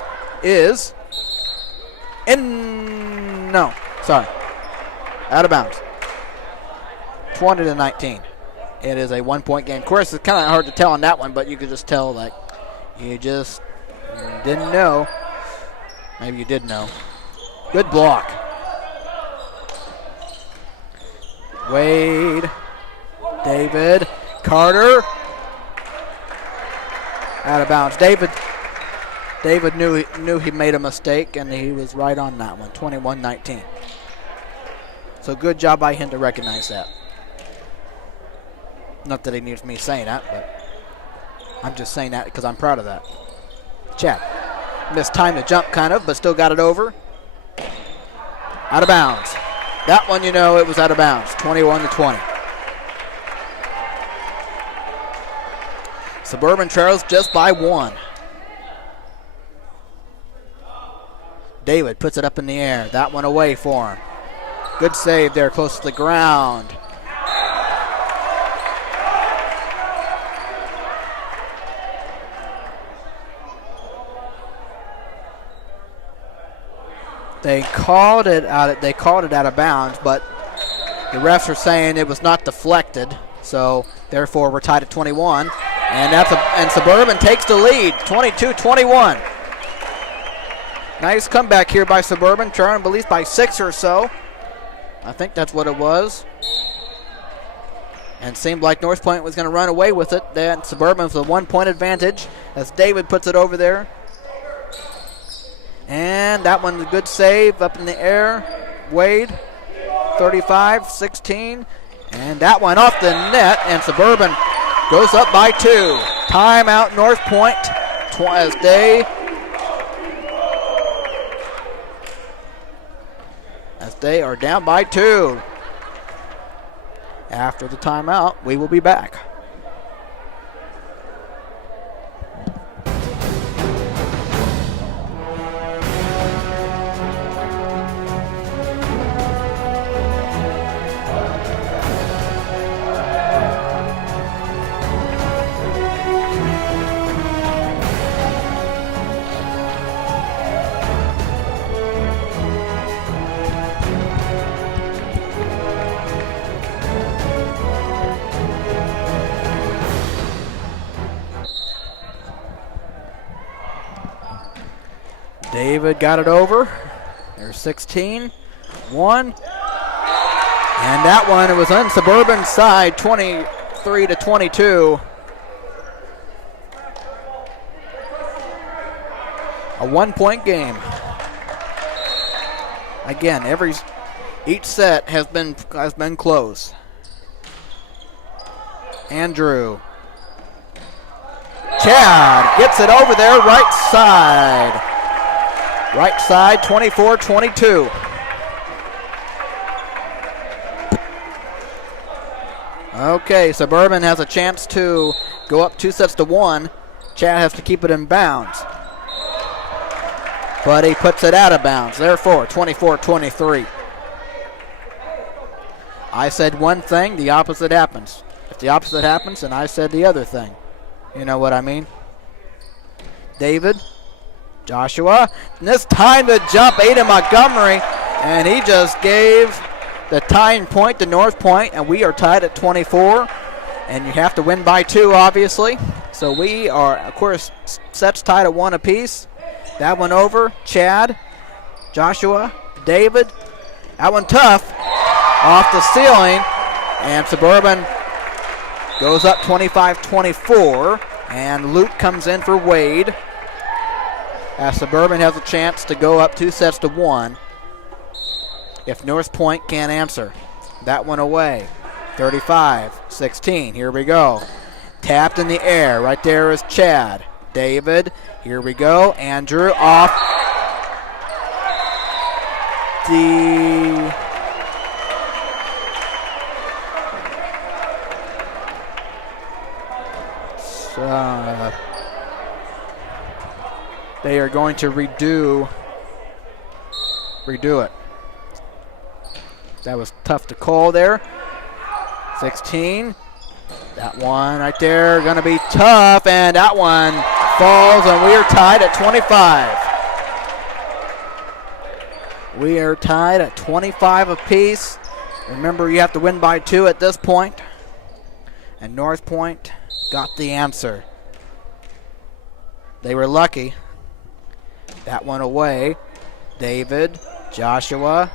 is in. No, sorry. Out of bounds. 20-19. It is a 1-point game. Of course, it's kind of hard to tell on that one, but you could just tell, like, you just didn't know. Maybe you did know. Good block. Wade, David, Carter. Out of bounds. David knew he made a mistake, and he was right on that one, 21-19. So good job by him to recognize that. Not that he needs me saying that, but I'm just saying that because I'm proud of that. Chad missed time to jump kind of, but still got it over. Out of bounds. That one, you know, it was out of bounds, 21-20. Suburban trails just by 1. David puts it up in the air. That one away for him. Good save there, close to the ground. They called it out of bounds, but the refs are saying it was not deflected, so therefore we're tied at 21. And Suburban takes the lead, 22-21. Nice comeback here by Suburban, trying at least by 6 or so. I think that's what it was. And seemed like Northpointe was going to run away with it. Then Suburban with a 1-point advantage as David puts it over there. And that one's a good save up in the air. Wade, 35-16. And that one off the net, and Suburban goes up by 2. Timeout Northpointe as they are down by 2. After the timeout, we will be back. David got it over. There's 16. 1. And that one, it was on Suburban side, 23-22. A 1-point game. Again, each set has been close. Andrew. Chad gets it over there, right side. Right side, 24-22. Okay, Suburban has a chance to go up 2-1. Chad has to keep it in bounds. But he puts it out of bounds. Therefore, 24-23. I said one thing, the opposite happens. If the opposite happens, then I said the other thing. You know what I mean? David. Joshua, and this time to jump, Aiden Montgomery, and he just gave the tying point to Northpointe, and we are tied at 24, and you have to win by 2, obviously. So we are, of course, sets tied at 1 apiece. That one over, Chad, Joshua, David. That one tough, off the ceiling, and Suburban goes up 25-24, and Luke comes in for Wade. As Suburban has a chance to go up 2-1 if Northpointe can't answer. That one away. 35-16. Here we go. Tapped in the air. Right there is Chad. David. Here we go. Andrew off the... They are going to redo it. That was tough to call there. 16. That one right there going to be tough, and that one falls, and we are tied at 25. We are tied at 25 apiece. Remember, you have to win by 2 at this point. And Northpointe got the answer. They were lucky. That one away. David, Joshua,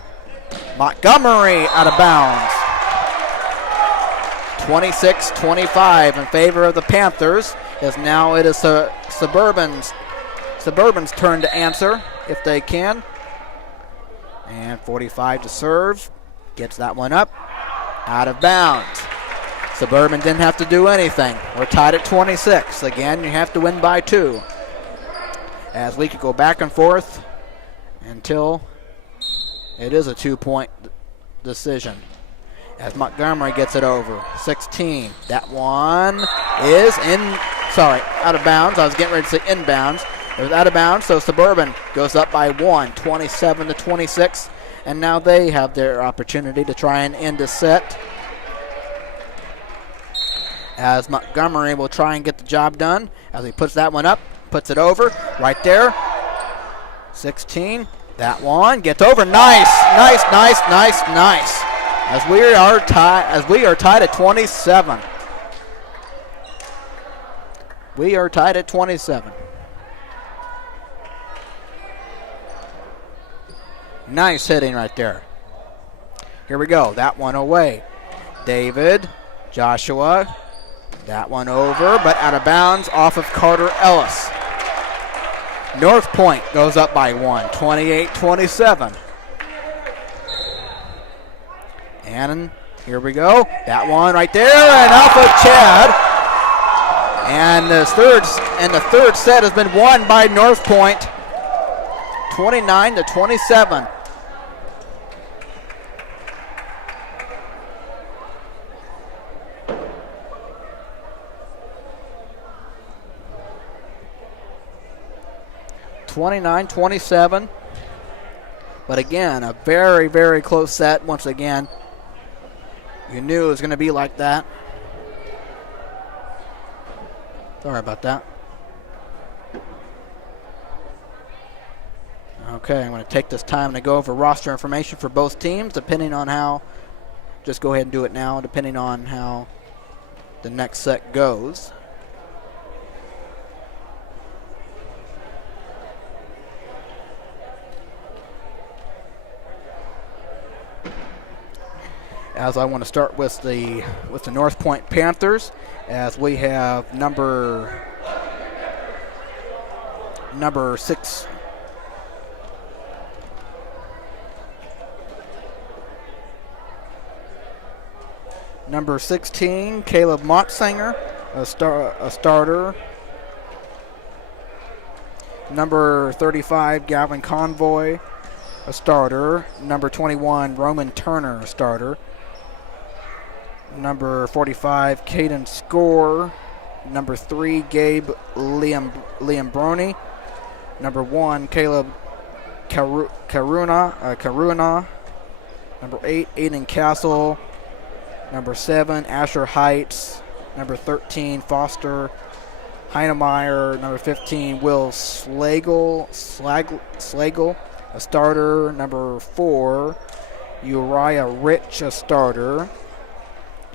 Montgomery out of bounds. 26-25 in favor of the Panthers, as now it is Suburban's turn to answer if they can. And 45 to serve. Gets that one up. Out of bounds. Suburban didn't have to do anything. We're tied at 26. Again, you have to win by 2. As we could go back and forth until it is a 2-point decision. As Montgomery gets it over. 16. That one is out of bounds. I was getting ready to say inbounds. It was out of bounds, so Suburban goes up by 1, 27-26. And now they have their opportunity to try and end the set. As Montgomery will try and get the job done. As he puts that one up, puts it over, right there. 16, that one gets over. Nice. As we are tied at 27. We are tied at 27. Nice hitting right there. Here we go. That one away. David, Joshua. That one over, but out of bounds off of Carter Ellis. Northpointe goes up by 1, 28-27. And here we go. That one right there, and off of Chad. And the third set has been won by Northpointe, 29-27. (29-27). But again, a very, very close set once again. You knew it was going to be like that. Sorry about that. Okay, I'm going to take this time to go over roster information for both teams, depending on how, just go ahead and do it now, depending on how the next set goes. As I want to start with the Northpointe Panthers, as we have number 6. Number 16, Caleb Montsinger, a starter. Number 35, Gavin Convoy, a starter. Number 21, Roman Turner, a starter. Number 45, Caden Score. Number 3, Gabe Liambroni. Number 1, Caleb Karuna. Number 8, Aiden Castle. Number 7, Asher Heights. Number 13, Foster Heinemeyer. Number 15, Will Slagle, a starter. Number 4, Uriah Rich, a starter.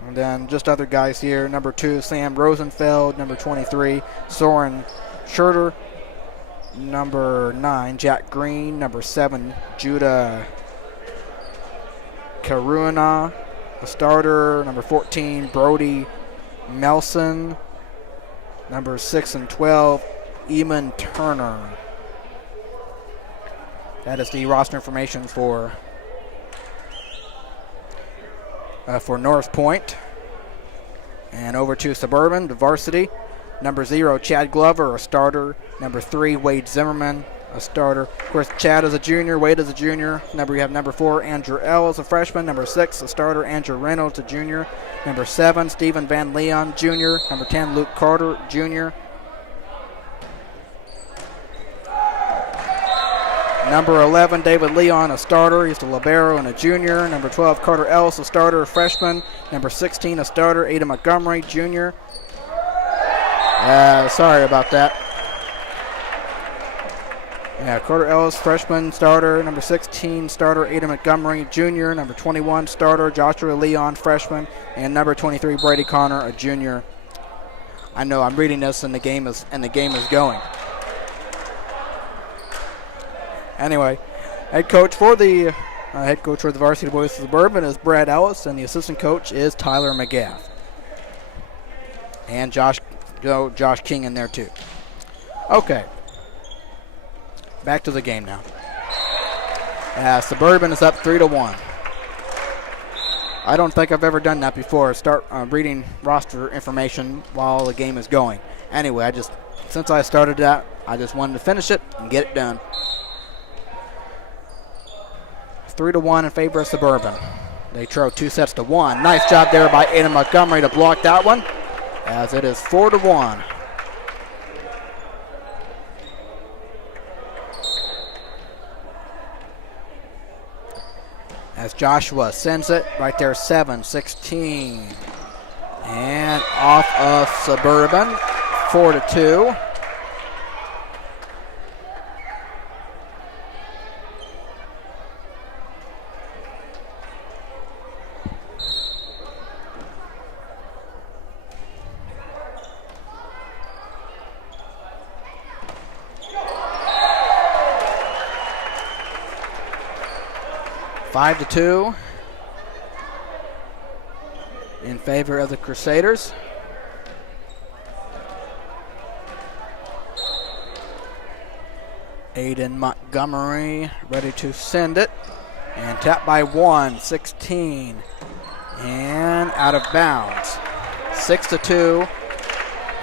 And then just other guys here. Number 2, Sam Rosenfeld. Number 23, Soren Schurter. Number 9, Jack Green. Number 7, Judah Karuna, a starter. Number 14, Brody Melson. Number 6 and 12, Eamon Turner. That is the roster information for Northpointe. And over to Suburban, the Varsity. Number 0, Chad Glover, a starter. Number 3, Wade Zimmerman, a starter. Of course, Chad is a junior, Wade is a junior. We have number 4, Andrew Ellis, a freshman. Number 6, a starter, Andrew Reynolds, a junior. Number 7, Stephen Van Leon, junior. Number 10, Luke Carter, junior. Number 11, David Leon, a starter. He's a libero and a junior. Number 12, Carter Ellis, a starter, a freshman. Number 16, a starter, Ada Montgomery, junior. Sorry about that. Yeah, Carter Ellis, freshman, starter. Number 16, starter, Ada Montgomery, junior. Number 21, starter, Joshua Leon, freshman. And number 23, Brady Connor, a junior. I know I'm reading this and the game is going. Anyway, head coach for the Varsity Boys of Suburban is Brad Ellis, and the assistant coach is Tyler McGath. And Josh King in there too. Okay. Back to the game now. Suburban is up 3-1. I don't think I've ever done that before. Start reading roster information while the game is going. Anyway, since I started that, I just wanted to finish it and get it done. 3-1 in favor of Suburban. They trail 2-1. Nice job there by Aiden Montgomery to block that one, as it is 4-1. As Joshua sends it right there, 7-16. And off of Suburban, 4-2. Five to 2 in favor of the Crusaders. Aiden Montgomery ready to send it. And tapped by 16. And out of bounds. 6-2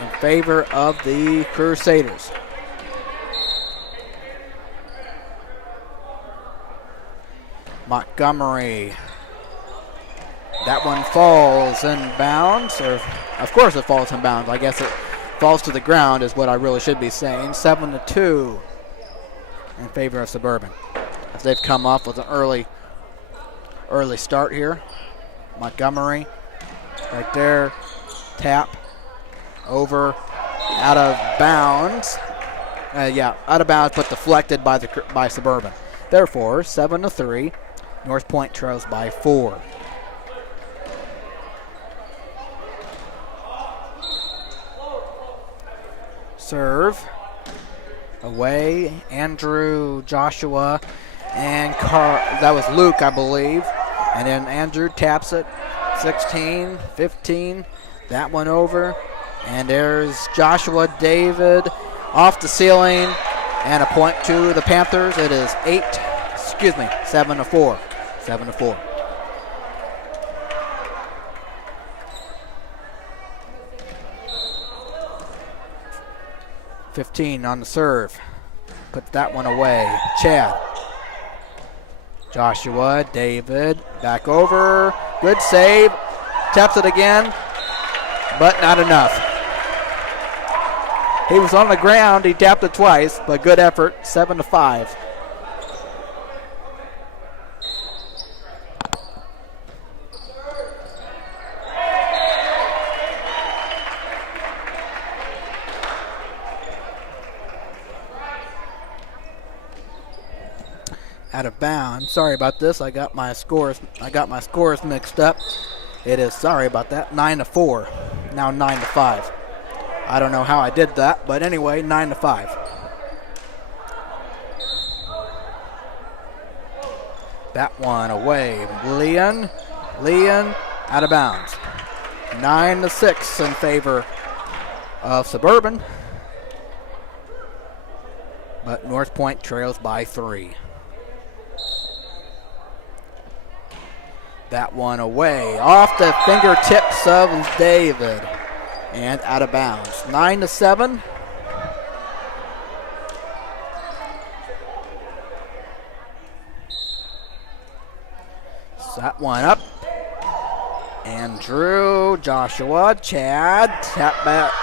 in favor of the Crusaders. Montgomery. That one falls in bounds. Or, of course it falls in bounds. I guess it falls to the ground is what I really should be saying. 7-2 in favor of Suburban, as they've come up with an early start here. Montgomery right there. Tap over out of bounds. Out of bounds, but deflected by Suburban. Therefore, 7-3. Northpointe trails by 4. Serve away. Andrew, Joshua, and that was Luke, I believe. And then Andrew taps it. 16, 15. That one over. And there's Joshua David off the ceiling. And a point to the Panthers. It is 7-4. 7-4. $15 on the serve. Put that one away. Chad. Joshua, David, back over. Good save. Taps it again, but not enough. He was on the ground. He tapped it twice, but good effort. 7-5. Out of bounds. Sorry about this. I got my scores mixed up. It is, sorry about that, 9-4. Now 9-5. I don't know how I did that, but anyway, 9-5. That one away. Leon out of bounds. 9-6 in favor of Suburban. But Northpointe trails by 3. That one away, off the fingertips of David, and out of bounds. 9-7. That one up. Andrew, Joshua, Chad, tap back.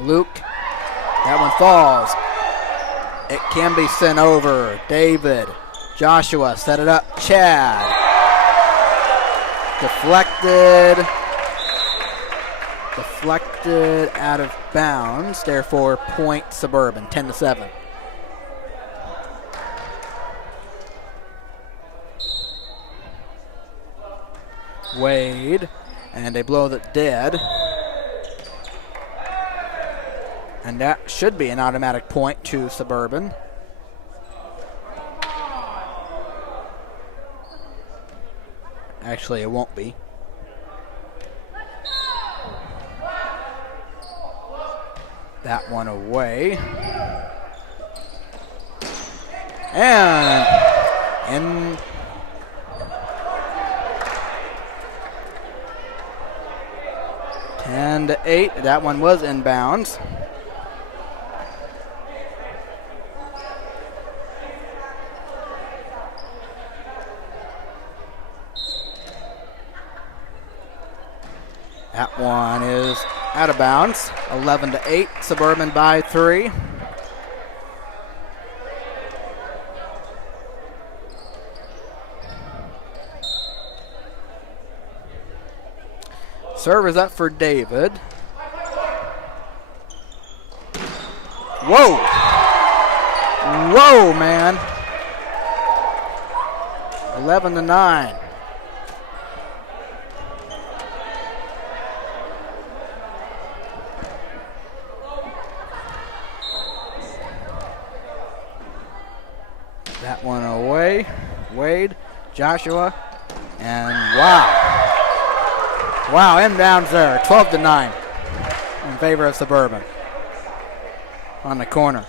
Luke, that one falls. It can be sent over. David, Joshua, set it up. Chad. Deflected out of bounds. Therefore, point Suburban, 10-7. Wade, and they blow it dead. And that should be an automatic point to Suburban. Actually, it won't be. That one away. And in. And 8. That one was inbounds. That one is out of bounds. 11-8. Suburban by 3. Serve is up for David. Whoa! Whoa, man. 11-9. That one away. Wade, Joshua, and wow. Wow, inbounds there, 12-9 in favor of Suburban on the corner.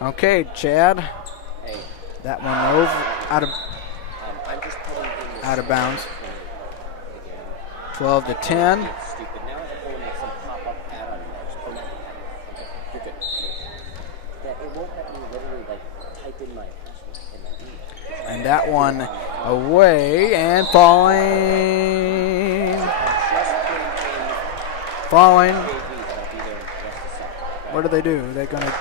Okay, Chad. Hey. That one over, I'm just out of bounds. 12-10. Stupid. Now it's going to make some pop-up ad on yours. Oh, no. Okay, you're good. That it won't let me literally type in my password in my email. And that one away and falling. Falling. What do they do? They're going to.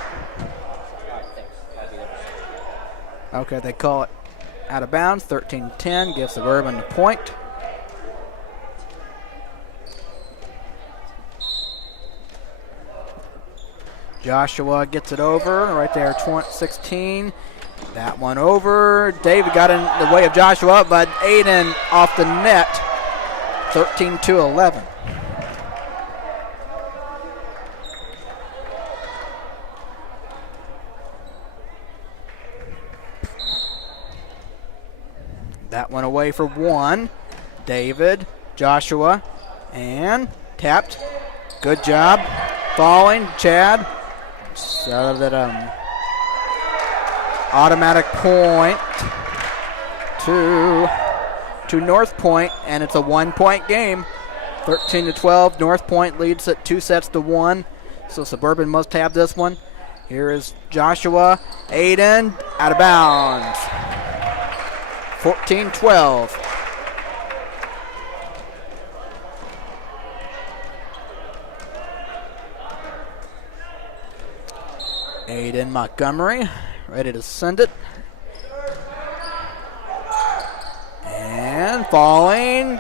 Okay, they call it out of bounds. 13-10. Gives Suburban the point. Joshua gets it over right there, 16. That one over. David got in the way of Joshua, but Aiden off the net. 13-11. That one away for one. David, Joshua, and tapped. Good job. Falling, Chad. So that automatic point to Northpointe, and it's a 1-point game. 13-12. Northpointe leads it 2-1. So Suburban must have this one. Here is Joshua. Aiden out of bounds. 14-12. Aiden Montgomery ready to send it. And falling.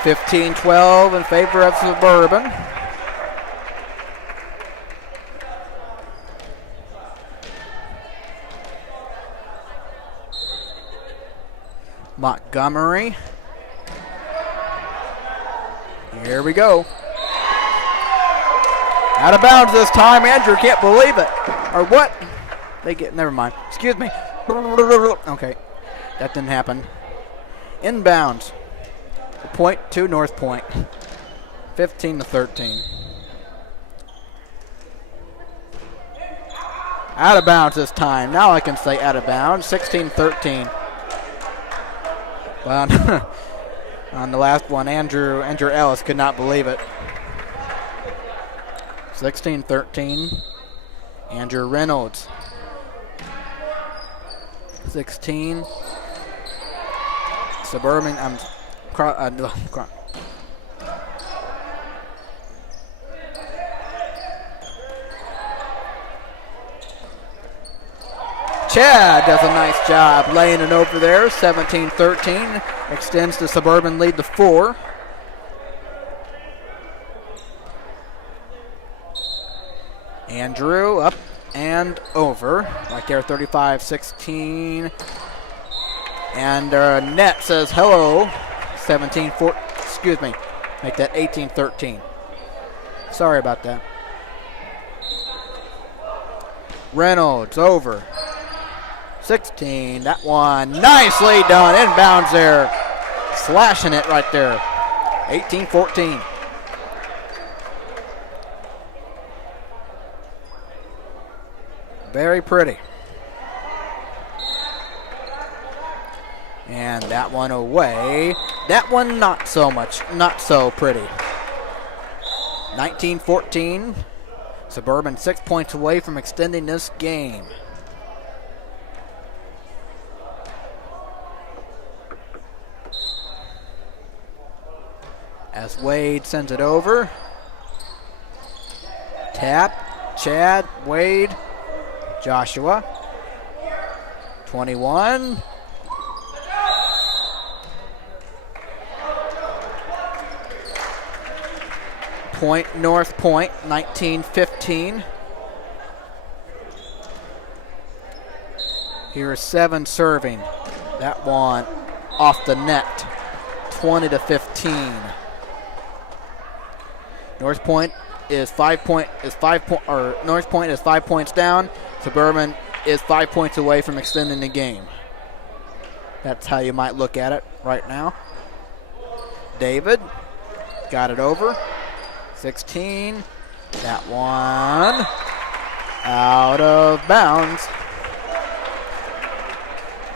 15-12 in favor of Suburban. Montgomery. Here we go. Out of bounds this time. Andrew can't believe it. Or what? They get, never mind. Excuse me. Okay. That didn't happen. Inbounds. The point to Northpointe. 15-13. Out of bounds this time. Now I can say out of bounds. 16-13. But on the last one, Andrew Ellis could not believe it. 16-13. Andrew Reynolds. 16. Suburban. Chad does a nice job laying it over there. 17-13. Extends the Suburban lead to 4. Andrew up and over. Right there, 35-16. And net says hello. 17-4. Excuse me. Make that 18-13. Sorry about that. Reynolds over. 16. That one nicely done. Inbounds there. slashing it right there. 18-14. Very pretty. And that one away. That one not so much, not so pretty. 19-14. Suburban 6 points away from extending this game. As Wade sends it over. Tap, Chad, Wade, Joshua. 21. Point, Northpointe, 19-15. Here's 7 serving. That one off the net, 20-15. Northpointe is 5 points down. Suburban is 5 points away from extending the game. That's how you might look at it right now. David got it over. 16. That one out of bounds.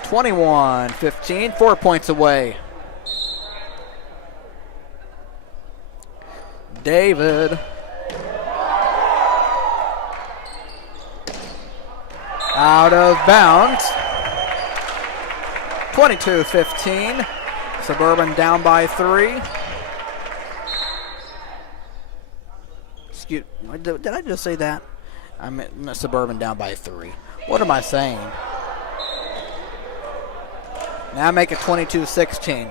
21-15, 4 points away. David. Out of bounds. 22-15. Suburban down by 3. Excuse, did I just say that? I meant Suburban down by 3. What am I saying? Now make it 22-16.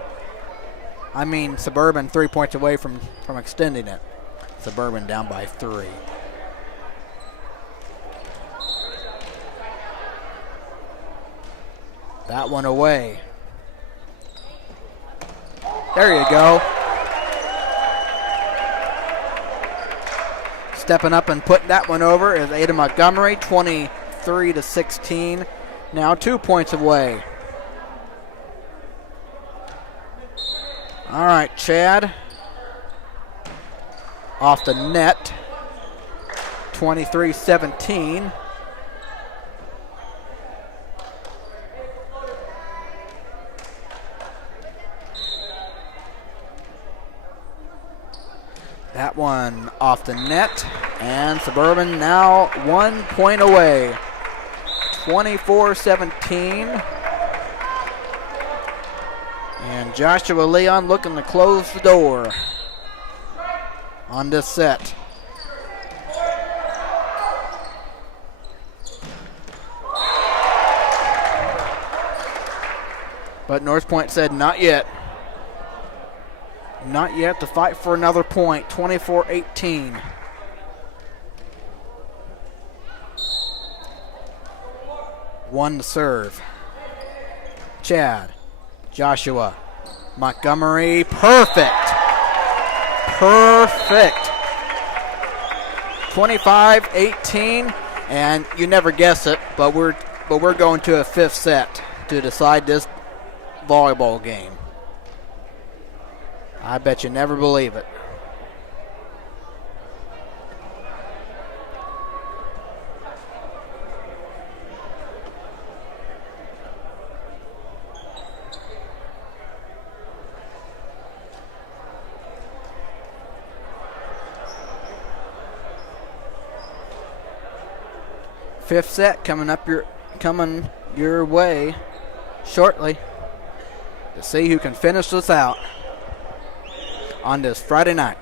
I mean Suburban 3 points away from extending it. Suburban down by 3. That one away. There you go. Stepping up and putting that one over is Ada Montgomery, 23-16. Now 2 points away. All right, Chad. Off the net. 23-17. That one off the net, and Suburban now 1 point away. 24-17. And Joshua Leon looking to close the door on this set. But Northpointe said not yet. Not yet, to fight for another point. 24-18. One to serve. Chad. Joshua. Montgomery. Perfect. Perfect. 25-18. And you never guess it, but we're going to a 5th set to decide this volleyball game. I bet you never believe it. Fifth set coming your way shortly to see who can finish this out on this Friday night.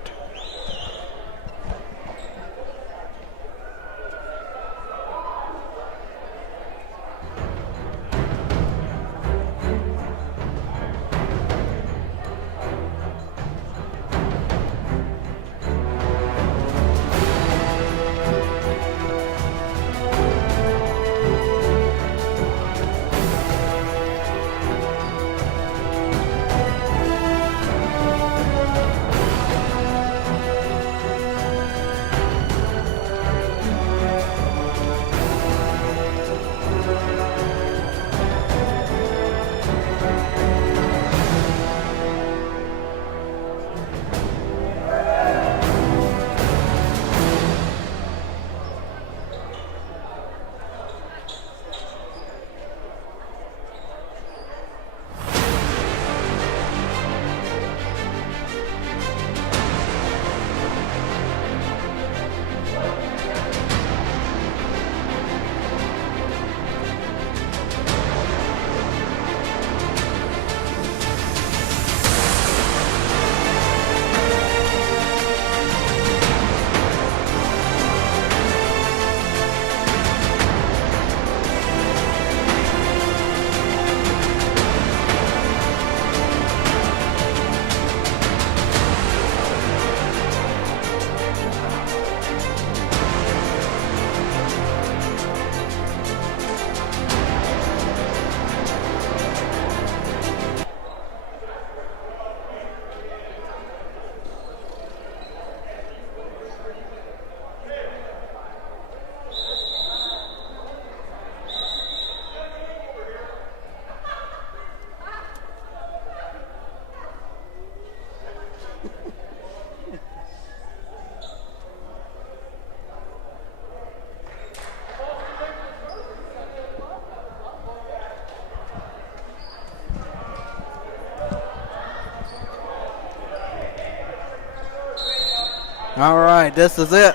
All right, this is it.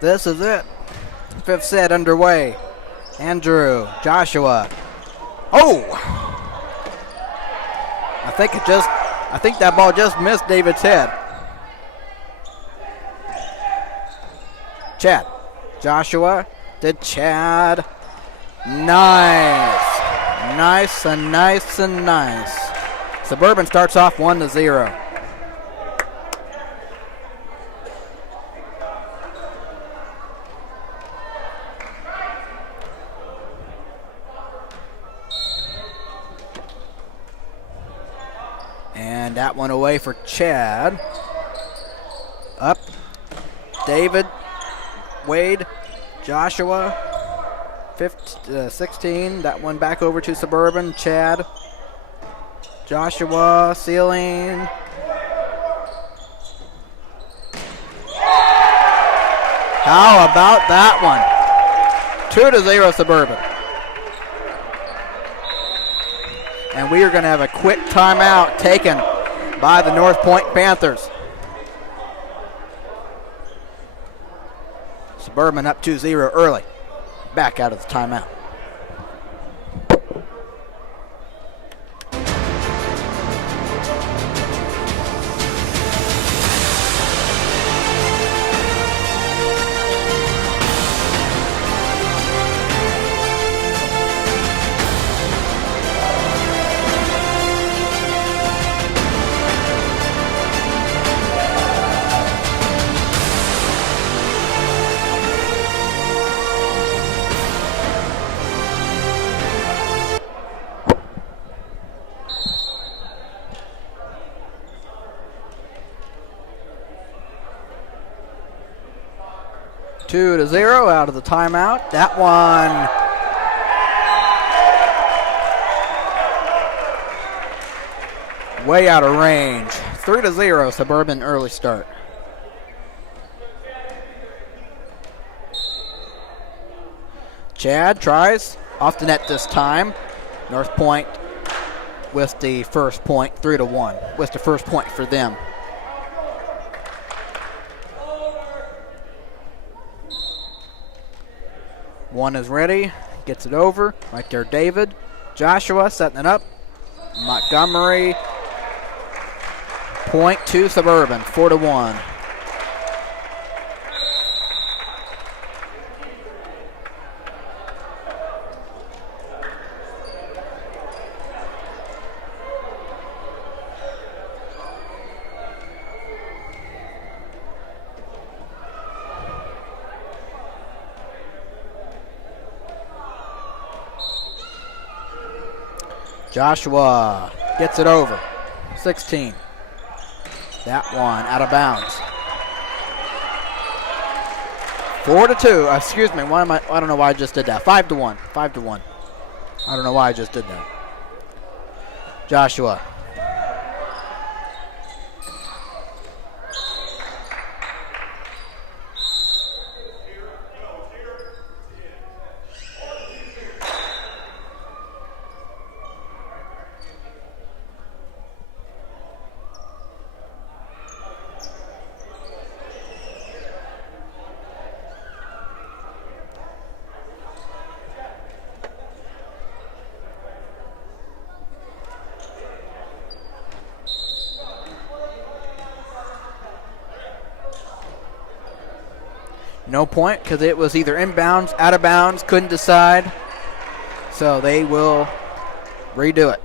This is it. Fifth set underway. Andrew, Joshua. Oh! I think that ball just missed David's head. Chad. Joshua to Chad. Nice. Nice and nice and nice. Suburban starts off 1-0. And that one away for Chad. Up. David. Wade. Joshua. 16. That one back over to Suburban. Chad. Joshua. Ceiling. How about that one? 2-0 Suburban. And we are going to have a quick timeout taken by the Northpointe Panthers. Suburban up 2-0 early. Back out of the timeout. Two to 0 out of the timeout. That one way out of range. 3-0 Suburban early start. Chad tries off the net this time. Northpointe with the first point, 3-1. With the first point for them. One is ready, gets it over. Right there, David. Joshua setting it up. Montgomery. Point to Suburban, 4-1. Joshua gets it over. 16. That one out of bounds. 4-2. Excuse me. I don't know why I just did that. 5-1. 5-1. I don't know why I just did that. Joshua. No point because it was either inbounds, out of bounds, couldn't decide. So they will redo it.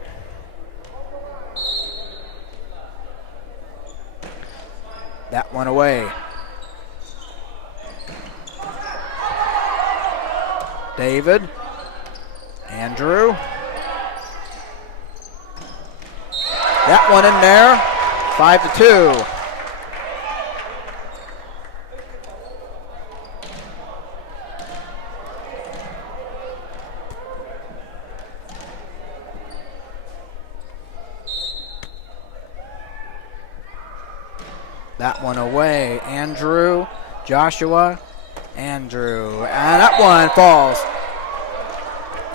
That one away. David. Andrew. That one in there. 5-2. That one away. Andrew, Joshua, Andrew. And that one falls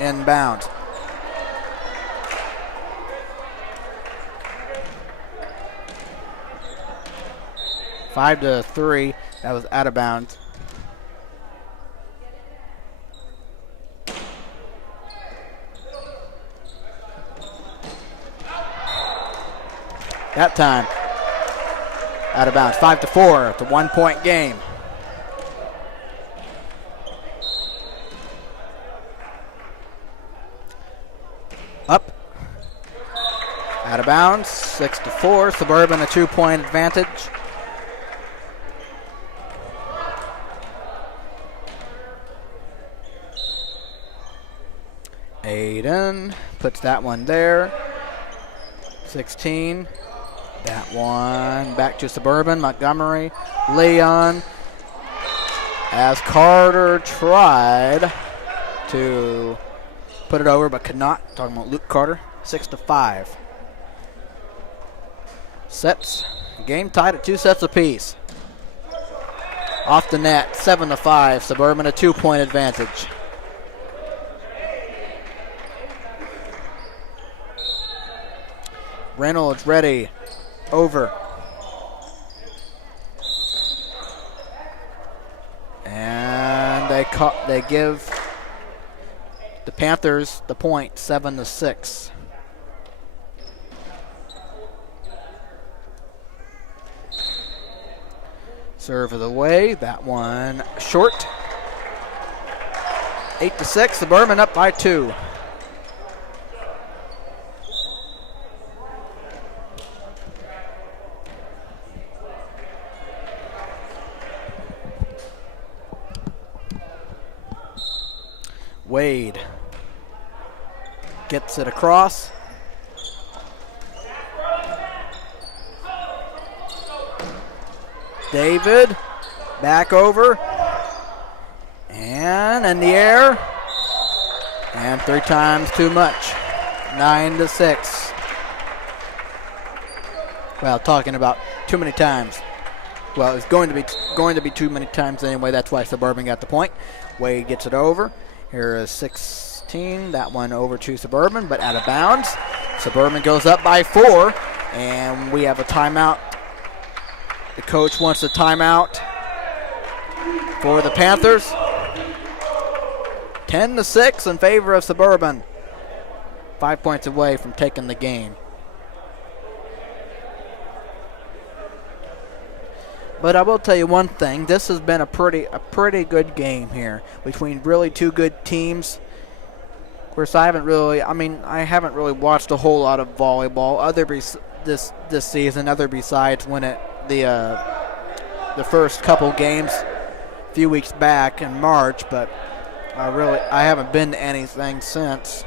inbound. 5-3. That was out of bounds. That time, out of bounds. 5-4. It's a 1-point game. Up. Out of bounds. 6-4. Suburban a 2-point advantage. Aiden puts that one there. 16. That one back to Suburban. Montgomery. Leon. As Carter tried to put it over but could not. Talking about Luke Carter. 6-5. Sets. Game tied at 2 sets apiece. Off the net. 7-5. Suburban a 2-point advantage. Reynolds ready. Over. And they give the Panthers the point, 7-6. Serve of the way. That one short. 8-6. Suburban up by 2. Wade gets it across. David back over and in the air, and 3 times too much. 9-6. Well, talking about too many times. Well, it's going to be too many times anyway. That's why Suburban got the point. Wade gets it over. Here is 16. That one over to Suburban, but out of bounds. Suburban goes up by 4, and we have a timeout. The coach wants a timeout for the Panthers. 10-6 in favor of Suburban. 5 points away from taking the game. But I will tell you one thing. This has been a pretty good game here between really 2 good teams. Of course, I haven't really watched a whole lot of volleyball this season, other besides when the first couple games a few weeks back in March. But I haven't been to anything since.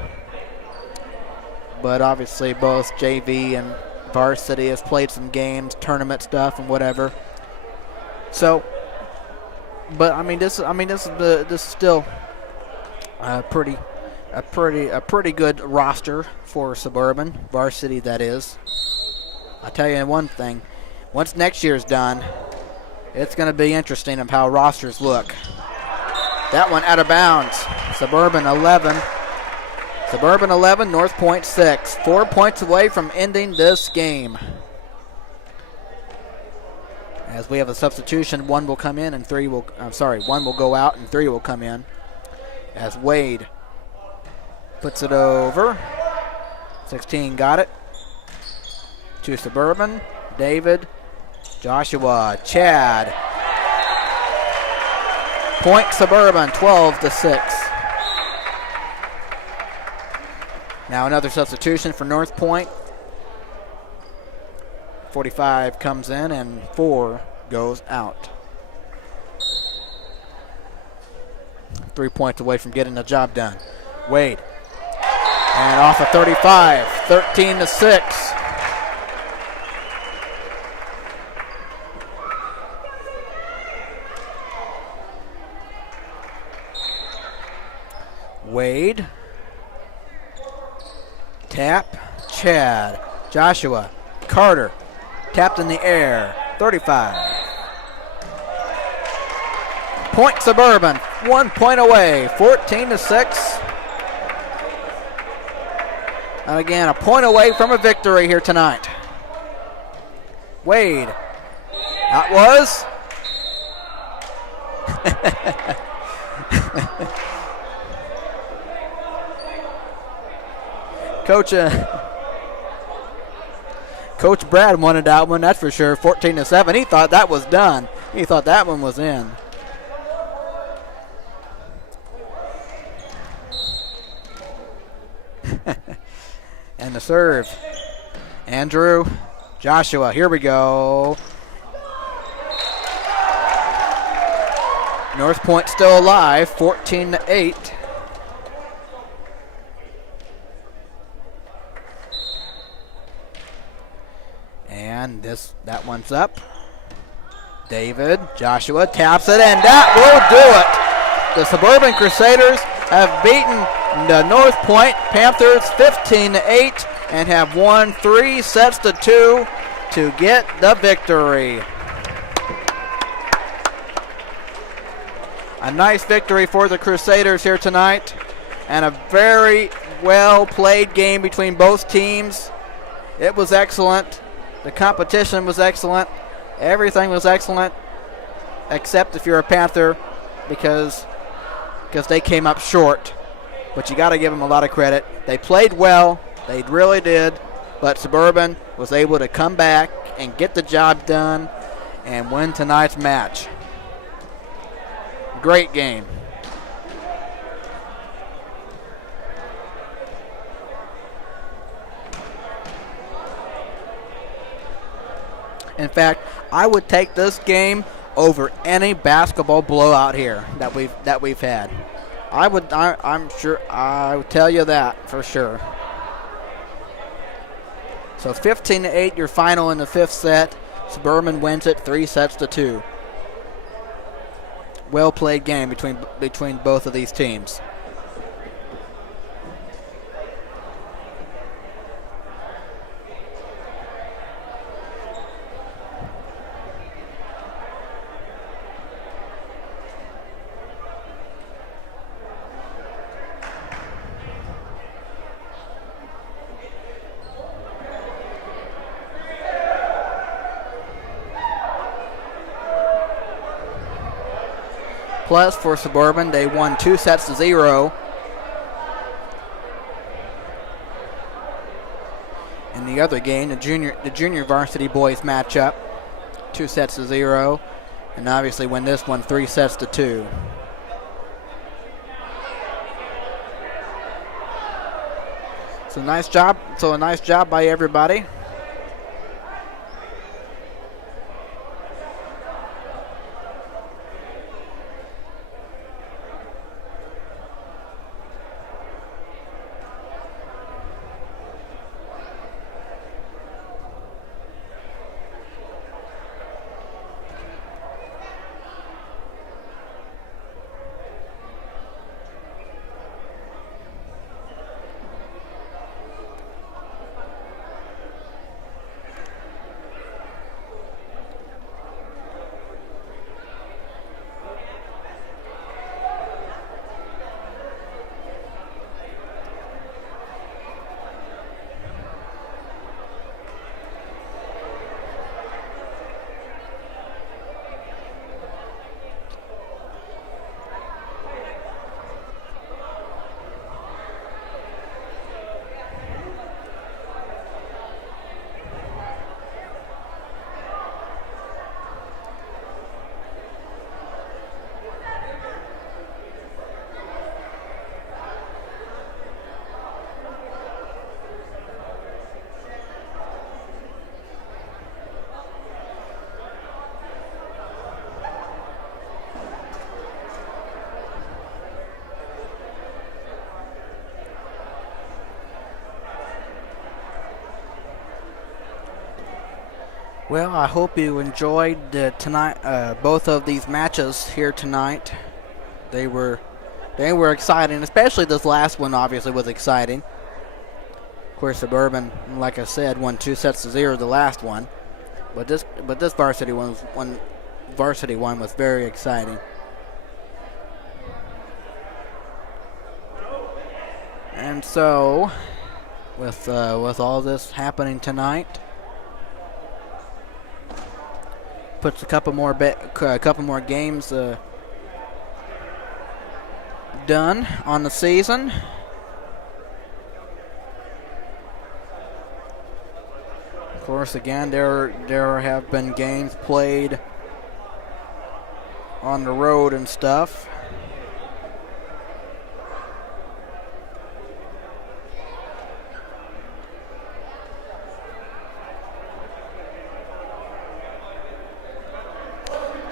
But obviously, both JV and Varsity has played some games, tournament stuff, and whatever. So, but this is still a pretty good roster for Suburban Varsity. That is. I'll tell you one thing: once next year's done, it's going to be interesting of how rosters look. That one out of bounds. Suburban 11. Suburban 11. Northpointe 6. 4 points away from ending this game. As we have a substitution, 1 will come in and 1 will go out and 3 will come in. As Wade puts it over. 16 got it. To Suburban. David. Joshua. Chad. Point Suburban, 12-6. Now another substitution for Northpointe. 45 comes in and 4 goes out. 3 points away from getting the job done. Wade. And off of 35, 13-6. Wade. Tap. Chad. Joshua. Carter. Tapped in the air. 35. Point Suburban. 1 point away. 14-6. And again, a point away from a victory here tonight. Wade. That was. Coach Brad wanted that one, that's for sure. 14-7. He thought that was done. He thought that one was in. And the serve. Andrew, Joshua, here we go. Northpointe still alive, 14-8. And that one's up. David, Joshua taps it, and that will do it. The Suburban Crusaders have beaten the Northpointe Panthers 15-8 and have won 3-2 to get the victory. A nice victory for the Crusaders here tonight, and a very well played game between both teams. It was excellent. The competition was excellent. Everything was excellent, except if you're a Panther, because they came up short. But you got to give them a lot of credit. They played well. They really did. But Suburban was able to come back and get the job done and win tonight's match. Great game. In fact, I would take this game over any basketball blowout here that we've had. I'm sure I would tell you that for sure. So 15-8, your final in the fifth set. Suburban wins it 3-2. Well played game between both of these teams. Plus, for Suburban, they won 2-0. In the other game, the junior varsity boys matchup, 2-0, and obviously win this one 3-2. So nice job. So a nice job by everybody. Well, I hope you enjoyed both of these matches here tonight. They were exciting, especially this last one. Obviously, was exciting. Of course, Suburban, like I said, won 2-0 the last one, but this varsity one was very exciting. And so, with all this happening tonight, puts a couple more games done on the season. Of course, again, there have been games played on the road and stuff.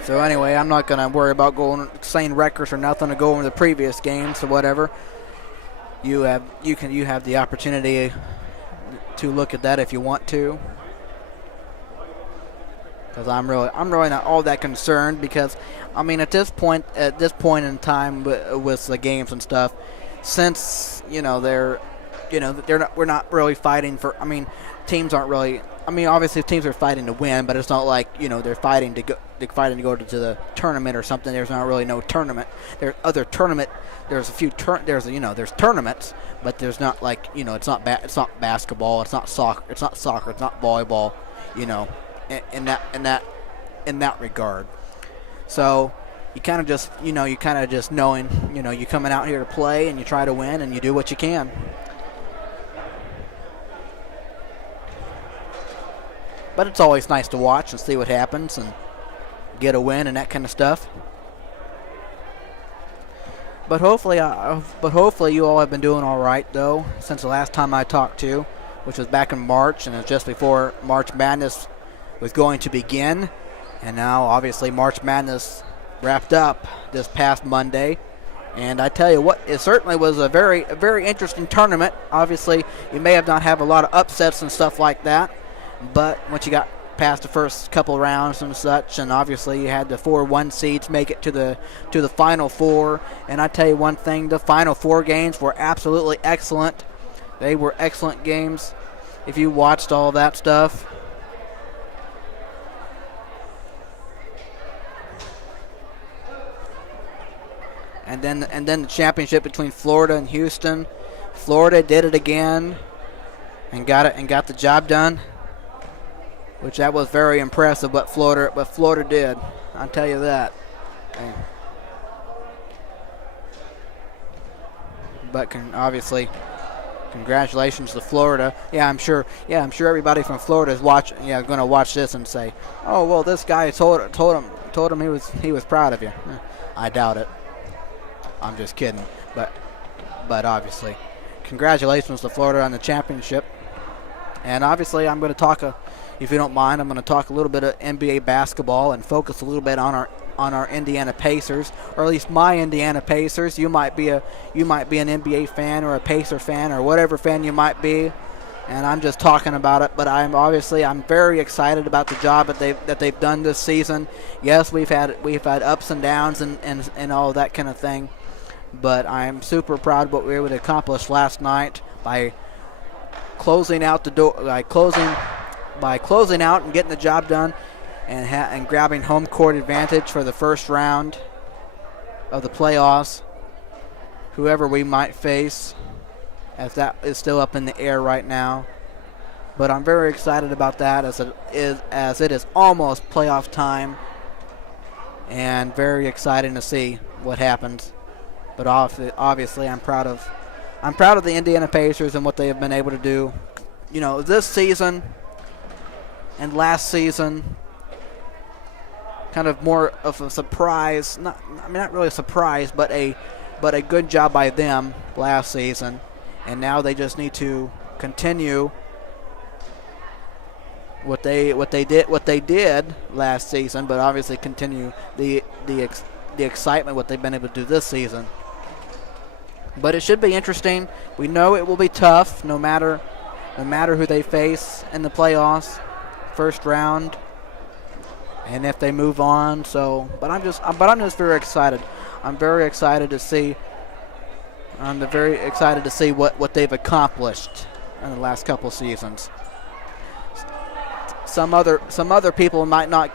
So anyway, I'm not going to worry about saying records or nothing to go over the previous games or whatever. You have the opportunity to look at that if you want to. Because I'm really not all that concerned, because I mean at this point in time with the games and stuff, since we're not really fighting for. I mean, teams aren't really. I mean, obviously teams are fighting to win, but it's not like they're fighting to go to the tournament or something. There's not really no tournament. There's other tournament. There's a few there's tournaments, but there's not like it's not basketball. It's not soccer. It's not volleyball. In that regard. So you kind of just knowing you're coming out here to play and you try to win and you do what you can. But it's always nice to watch and see what happens and get a win and that kind of stuff. But hopefully you all have been doing all right though since the last time I talked to you, which was back in March, and it was just before March Madness was going to begin. And now obviously March Madness wrapped up this past Monday. And I tell you what, it certainly was a very interesting tournament. Obviously, you may have not have a lot of upsets and stuff like that. But once you got past the first couple rounds and such, and obviously you had the 4-1 seeds make it to the Final Four. And I tell you one thing, the Final Four games were absolutely excellent. They were excellent games if you watched all that stuff. And then the championship between Florida and Houston. Florida did it again and got the job done. Which that was very impressive what Florida did. I'll tell you that. But obviously, congratulations to Florida. I'm sure everybody from Florida is going to watch this and say, "Oh, well, this guy told him he was proud of you." I doubt it. I'm just kidding. But obviously, congratulations to Florida on the championship. And obviously, I'm going to talk if you don't mind, I'm going to talk a little bit of NBA basketball and focus a little bit on our Indiana Pacers, or at least my Indiana Pacers. You might be an NBA fan or a Pacer fan or whatever fan you might be, and I'm just talking about it. But I'm very excited about the job that they've done this season. Yes, we've had ups and downs and all that kind of thing, but I'm super proud of what we were able to accomplish last night by closing out and getting the job done and grabbing home court advantage for the first round of the playoffs, whoever we might face, as that is still up in the air right now. But I'm very excited about that as it is almost playoff time, and very exciting to see what happens. But obviously I'm proud of the Indiana Pacers and what they have been able to do. This season and last season, kind of more of a surprise. Not really a surprise, but a good job by them last season. And now they just need to continue what they did last season, but obviously continue the excitement what they've been able to do this season. But it should be interesting. We know it will be tough, no matter who they face in the playoffs, first round, and if they move on. But I'm just very excited. I'm very excited to see. I'm very excited to see what they've accomplished in the last couple seasons. Some other people might not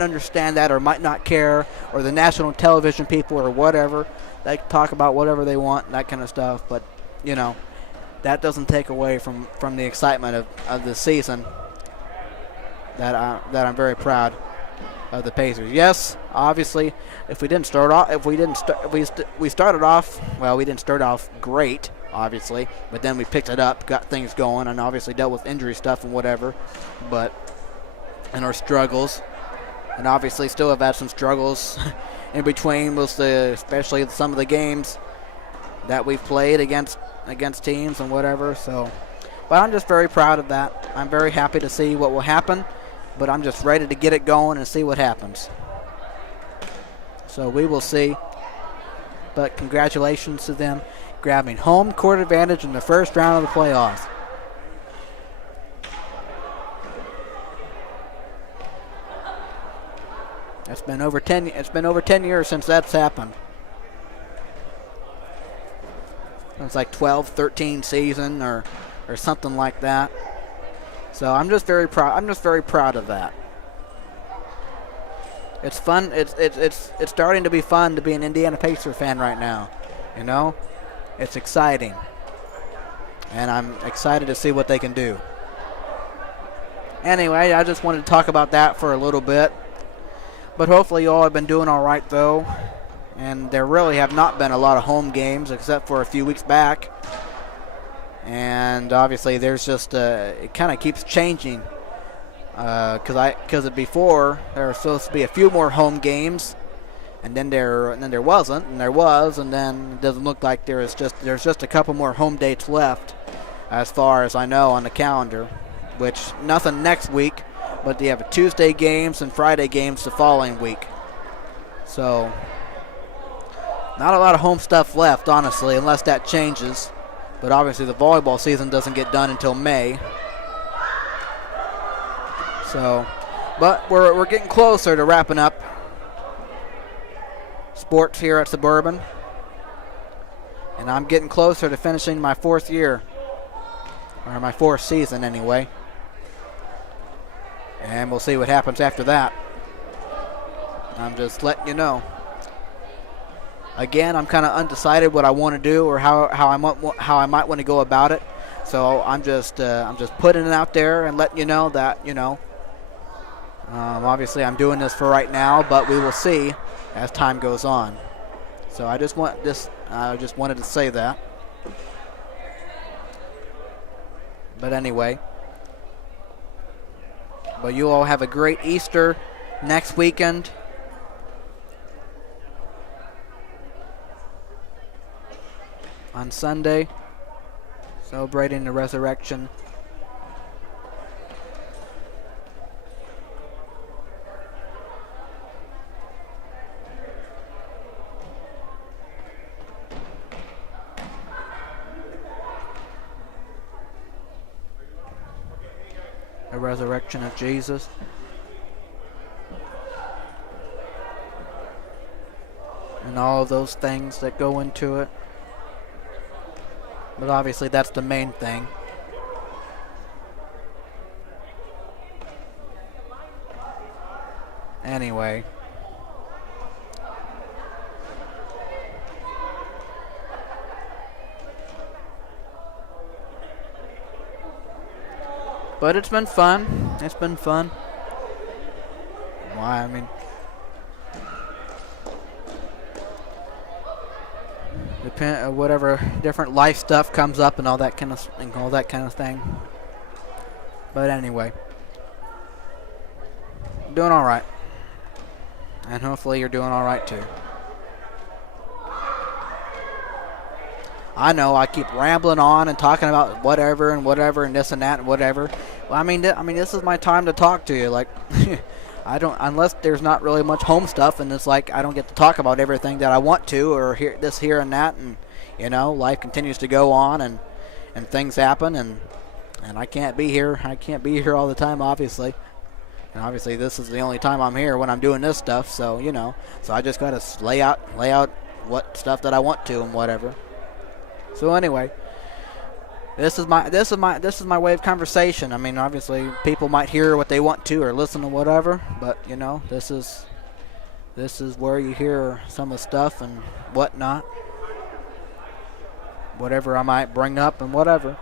understand that, or might not care, or the national television people or whatever. They can talk about whatever they want, that kind of stuff. But that doesn't take away from the excitement of the season. That I'm very proud of the Pacers. Yes, obviously, if we didn't start off, we started off, well, we didn't start off great, obviously, but then we picked it up, got things going, and obviously dealt with injury stuff and whatever, and our struggles, and obviously still have had some struggles in between, especially some of the games that we've played against teams and whatever. So, but I'm just very proud of that. I'm very happy to see what will happen, but I'm just ready to get it going and see what happens. So we will see. But congratulations to them grabbing home court advantage in the first round of the playoffs. It's been over 10 years since that's happened. It's like 12-13 season or something like that. So I'm just very proud. I'm just very proud of that. It's fun. It's starting to be fun to be an Indiana Pacers fan right now. You know, it's exciting, and I'm excited to see what they can do. Anyway, I just wanted to talk about that for a little bit. But hopefully you all have been doing all right, though. And there really have not been a lot of home games except for a few weeks back. And obviously there's just, it kind of keeps changing. Because before there were supposed to be a few more home games. And then there wasn't, and there was, and then it doesn't look like there's just a couple more home dates left, as far as I know, on the calendar. Which, nothing next week, but they have Tuesday games and Friday games the following week. So, not a lot of home stuff left, honestly, unless that changes. But obviously the volleyball season doesn't get done until May. So, but we're getting closer to wrapping up sports here at Suburban. And I'm getting closer to finishing my fourth year, or my fourth season anyway. And we'll see what happens after that. I'm just letting you know. Again, I'm kind of undecided what I want to do or how I might want to go about it. So I'm just putting it out there and letting you know that obviously I'm doing this for right now, but we will see as time goes on. So I just wanted to say that. But anyway. But you all have a great Easter next weekend. On Sunday, celebrating the resurrection. The resurrection of Jesus. And all of those things that go into it. But obviously that's the main thing. Anyway. But it's been fun. It's been fun. Why? I mean, whatever different life stuff comes up and all that kind of thing. But anyway, doing all right, and hopefully you're doing all right too. I know I keep rambling on and talking about whatever and this and that and whatever. Well, I mean this is my time to talk to you. Like, I don't, unless there's not really much home stuff, and it's like I don't get to talk about everything that I want to, or here and that, and life continues to go on, and things happen, and I can't be here. I can't be here all the time, obviously. And obviously this is the only time I'm here when I'm doing this stuff. So so I just gotta lay out what stuff that I want to and whatever. So anyway, this is my way of conversation. I mean, obviously people might hear what they want to or listen to whatever, but this is where you hear some of the stuff and whatnot, whatever I might bring up and whatever.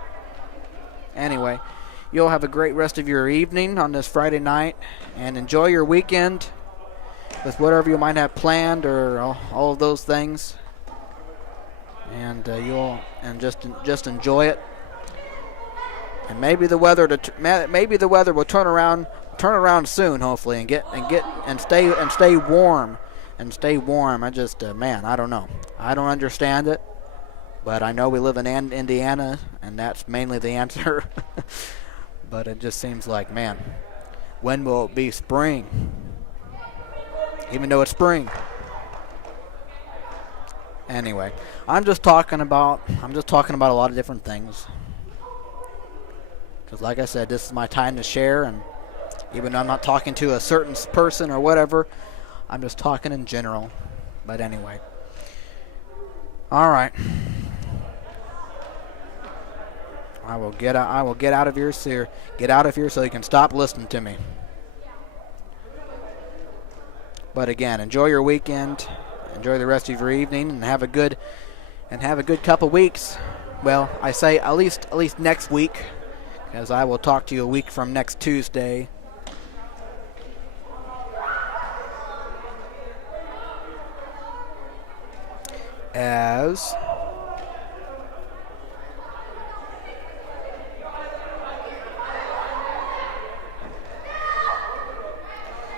Anyway, you'll have a great rest of your evening on this Friday night, and enjoy your weekend. with whatever you might have planned or all of those things, and just enjoy it. And maybe the weather will turn around soon, hopefully, and stay warm. I just man, I don't know. I don't understand it, but I know we live in Indiana, and that's mainly the answer. But it just seems like, man, when will it be spring? Even though it's spring. Anyway, I'm just talking about a lot of different things. Because like I said, this is my time to share, and even though I'm not talking to a certain person or whatever, I'm just talking in general. But anyway. All right. I will get out of here, sir. Get out of here so you can stop listening to me. But again, enjoy your weekend. Enjoy the rest of your evening, and have a good couple weeks. Well, I say at least next week, as I will talk to you a week from next Tuesday. As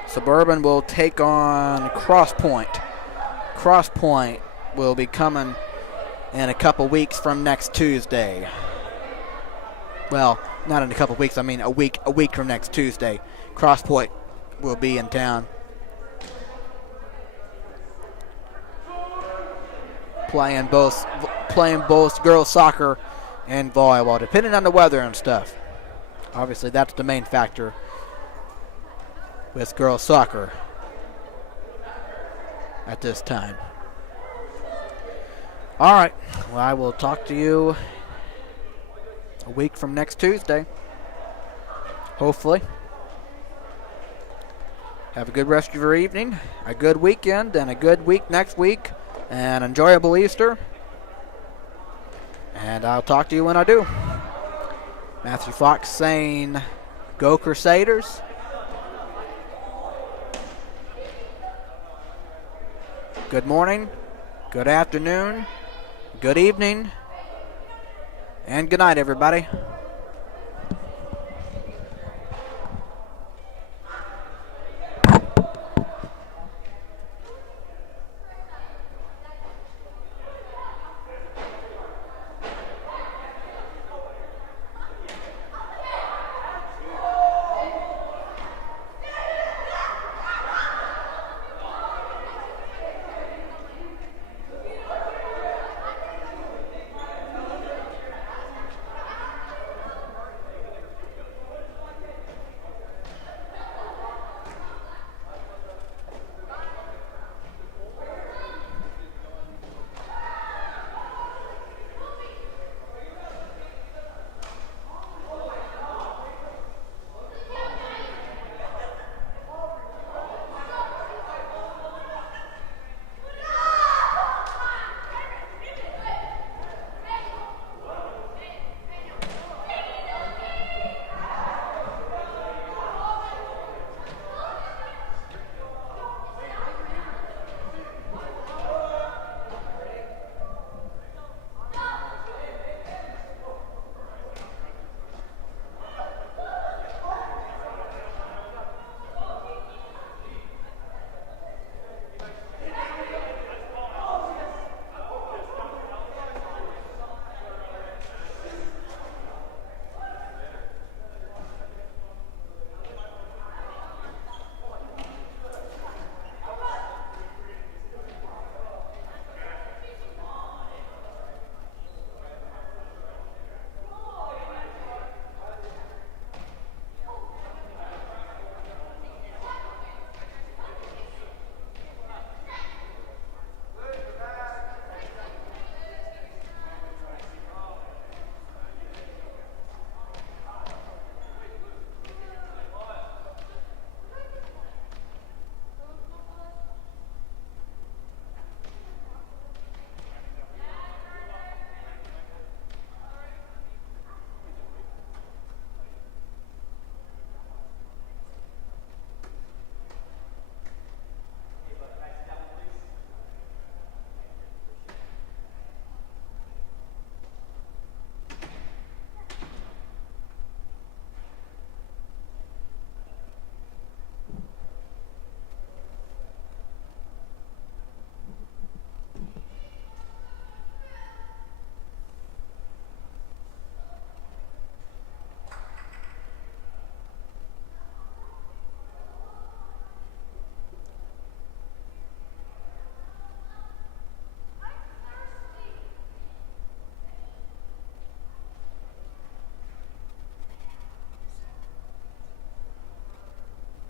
Suburban will take on Crosspointe. Crosspointe will be coming in a couple weeks from next Tuesday. Well, not in a couple weeks. I mean a week from next Tuesday. Crosspointe will be in town. Playing both girls soccer and volleyball, depending on the weather and stuff. Obviously, that's the main factor with girls soccer at this time. All right. Well, I will talk to you a week from next Tuesday. Hopefully. Have a good rest of your evening, a good weekend, and a good week next week. An enjoyable Easter. And I'll talk to you when I do. Matthew Fox saying, go Crusaders. Good morning, good afternoon, good evening, and good night, everybody.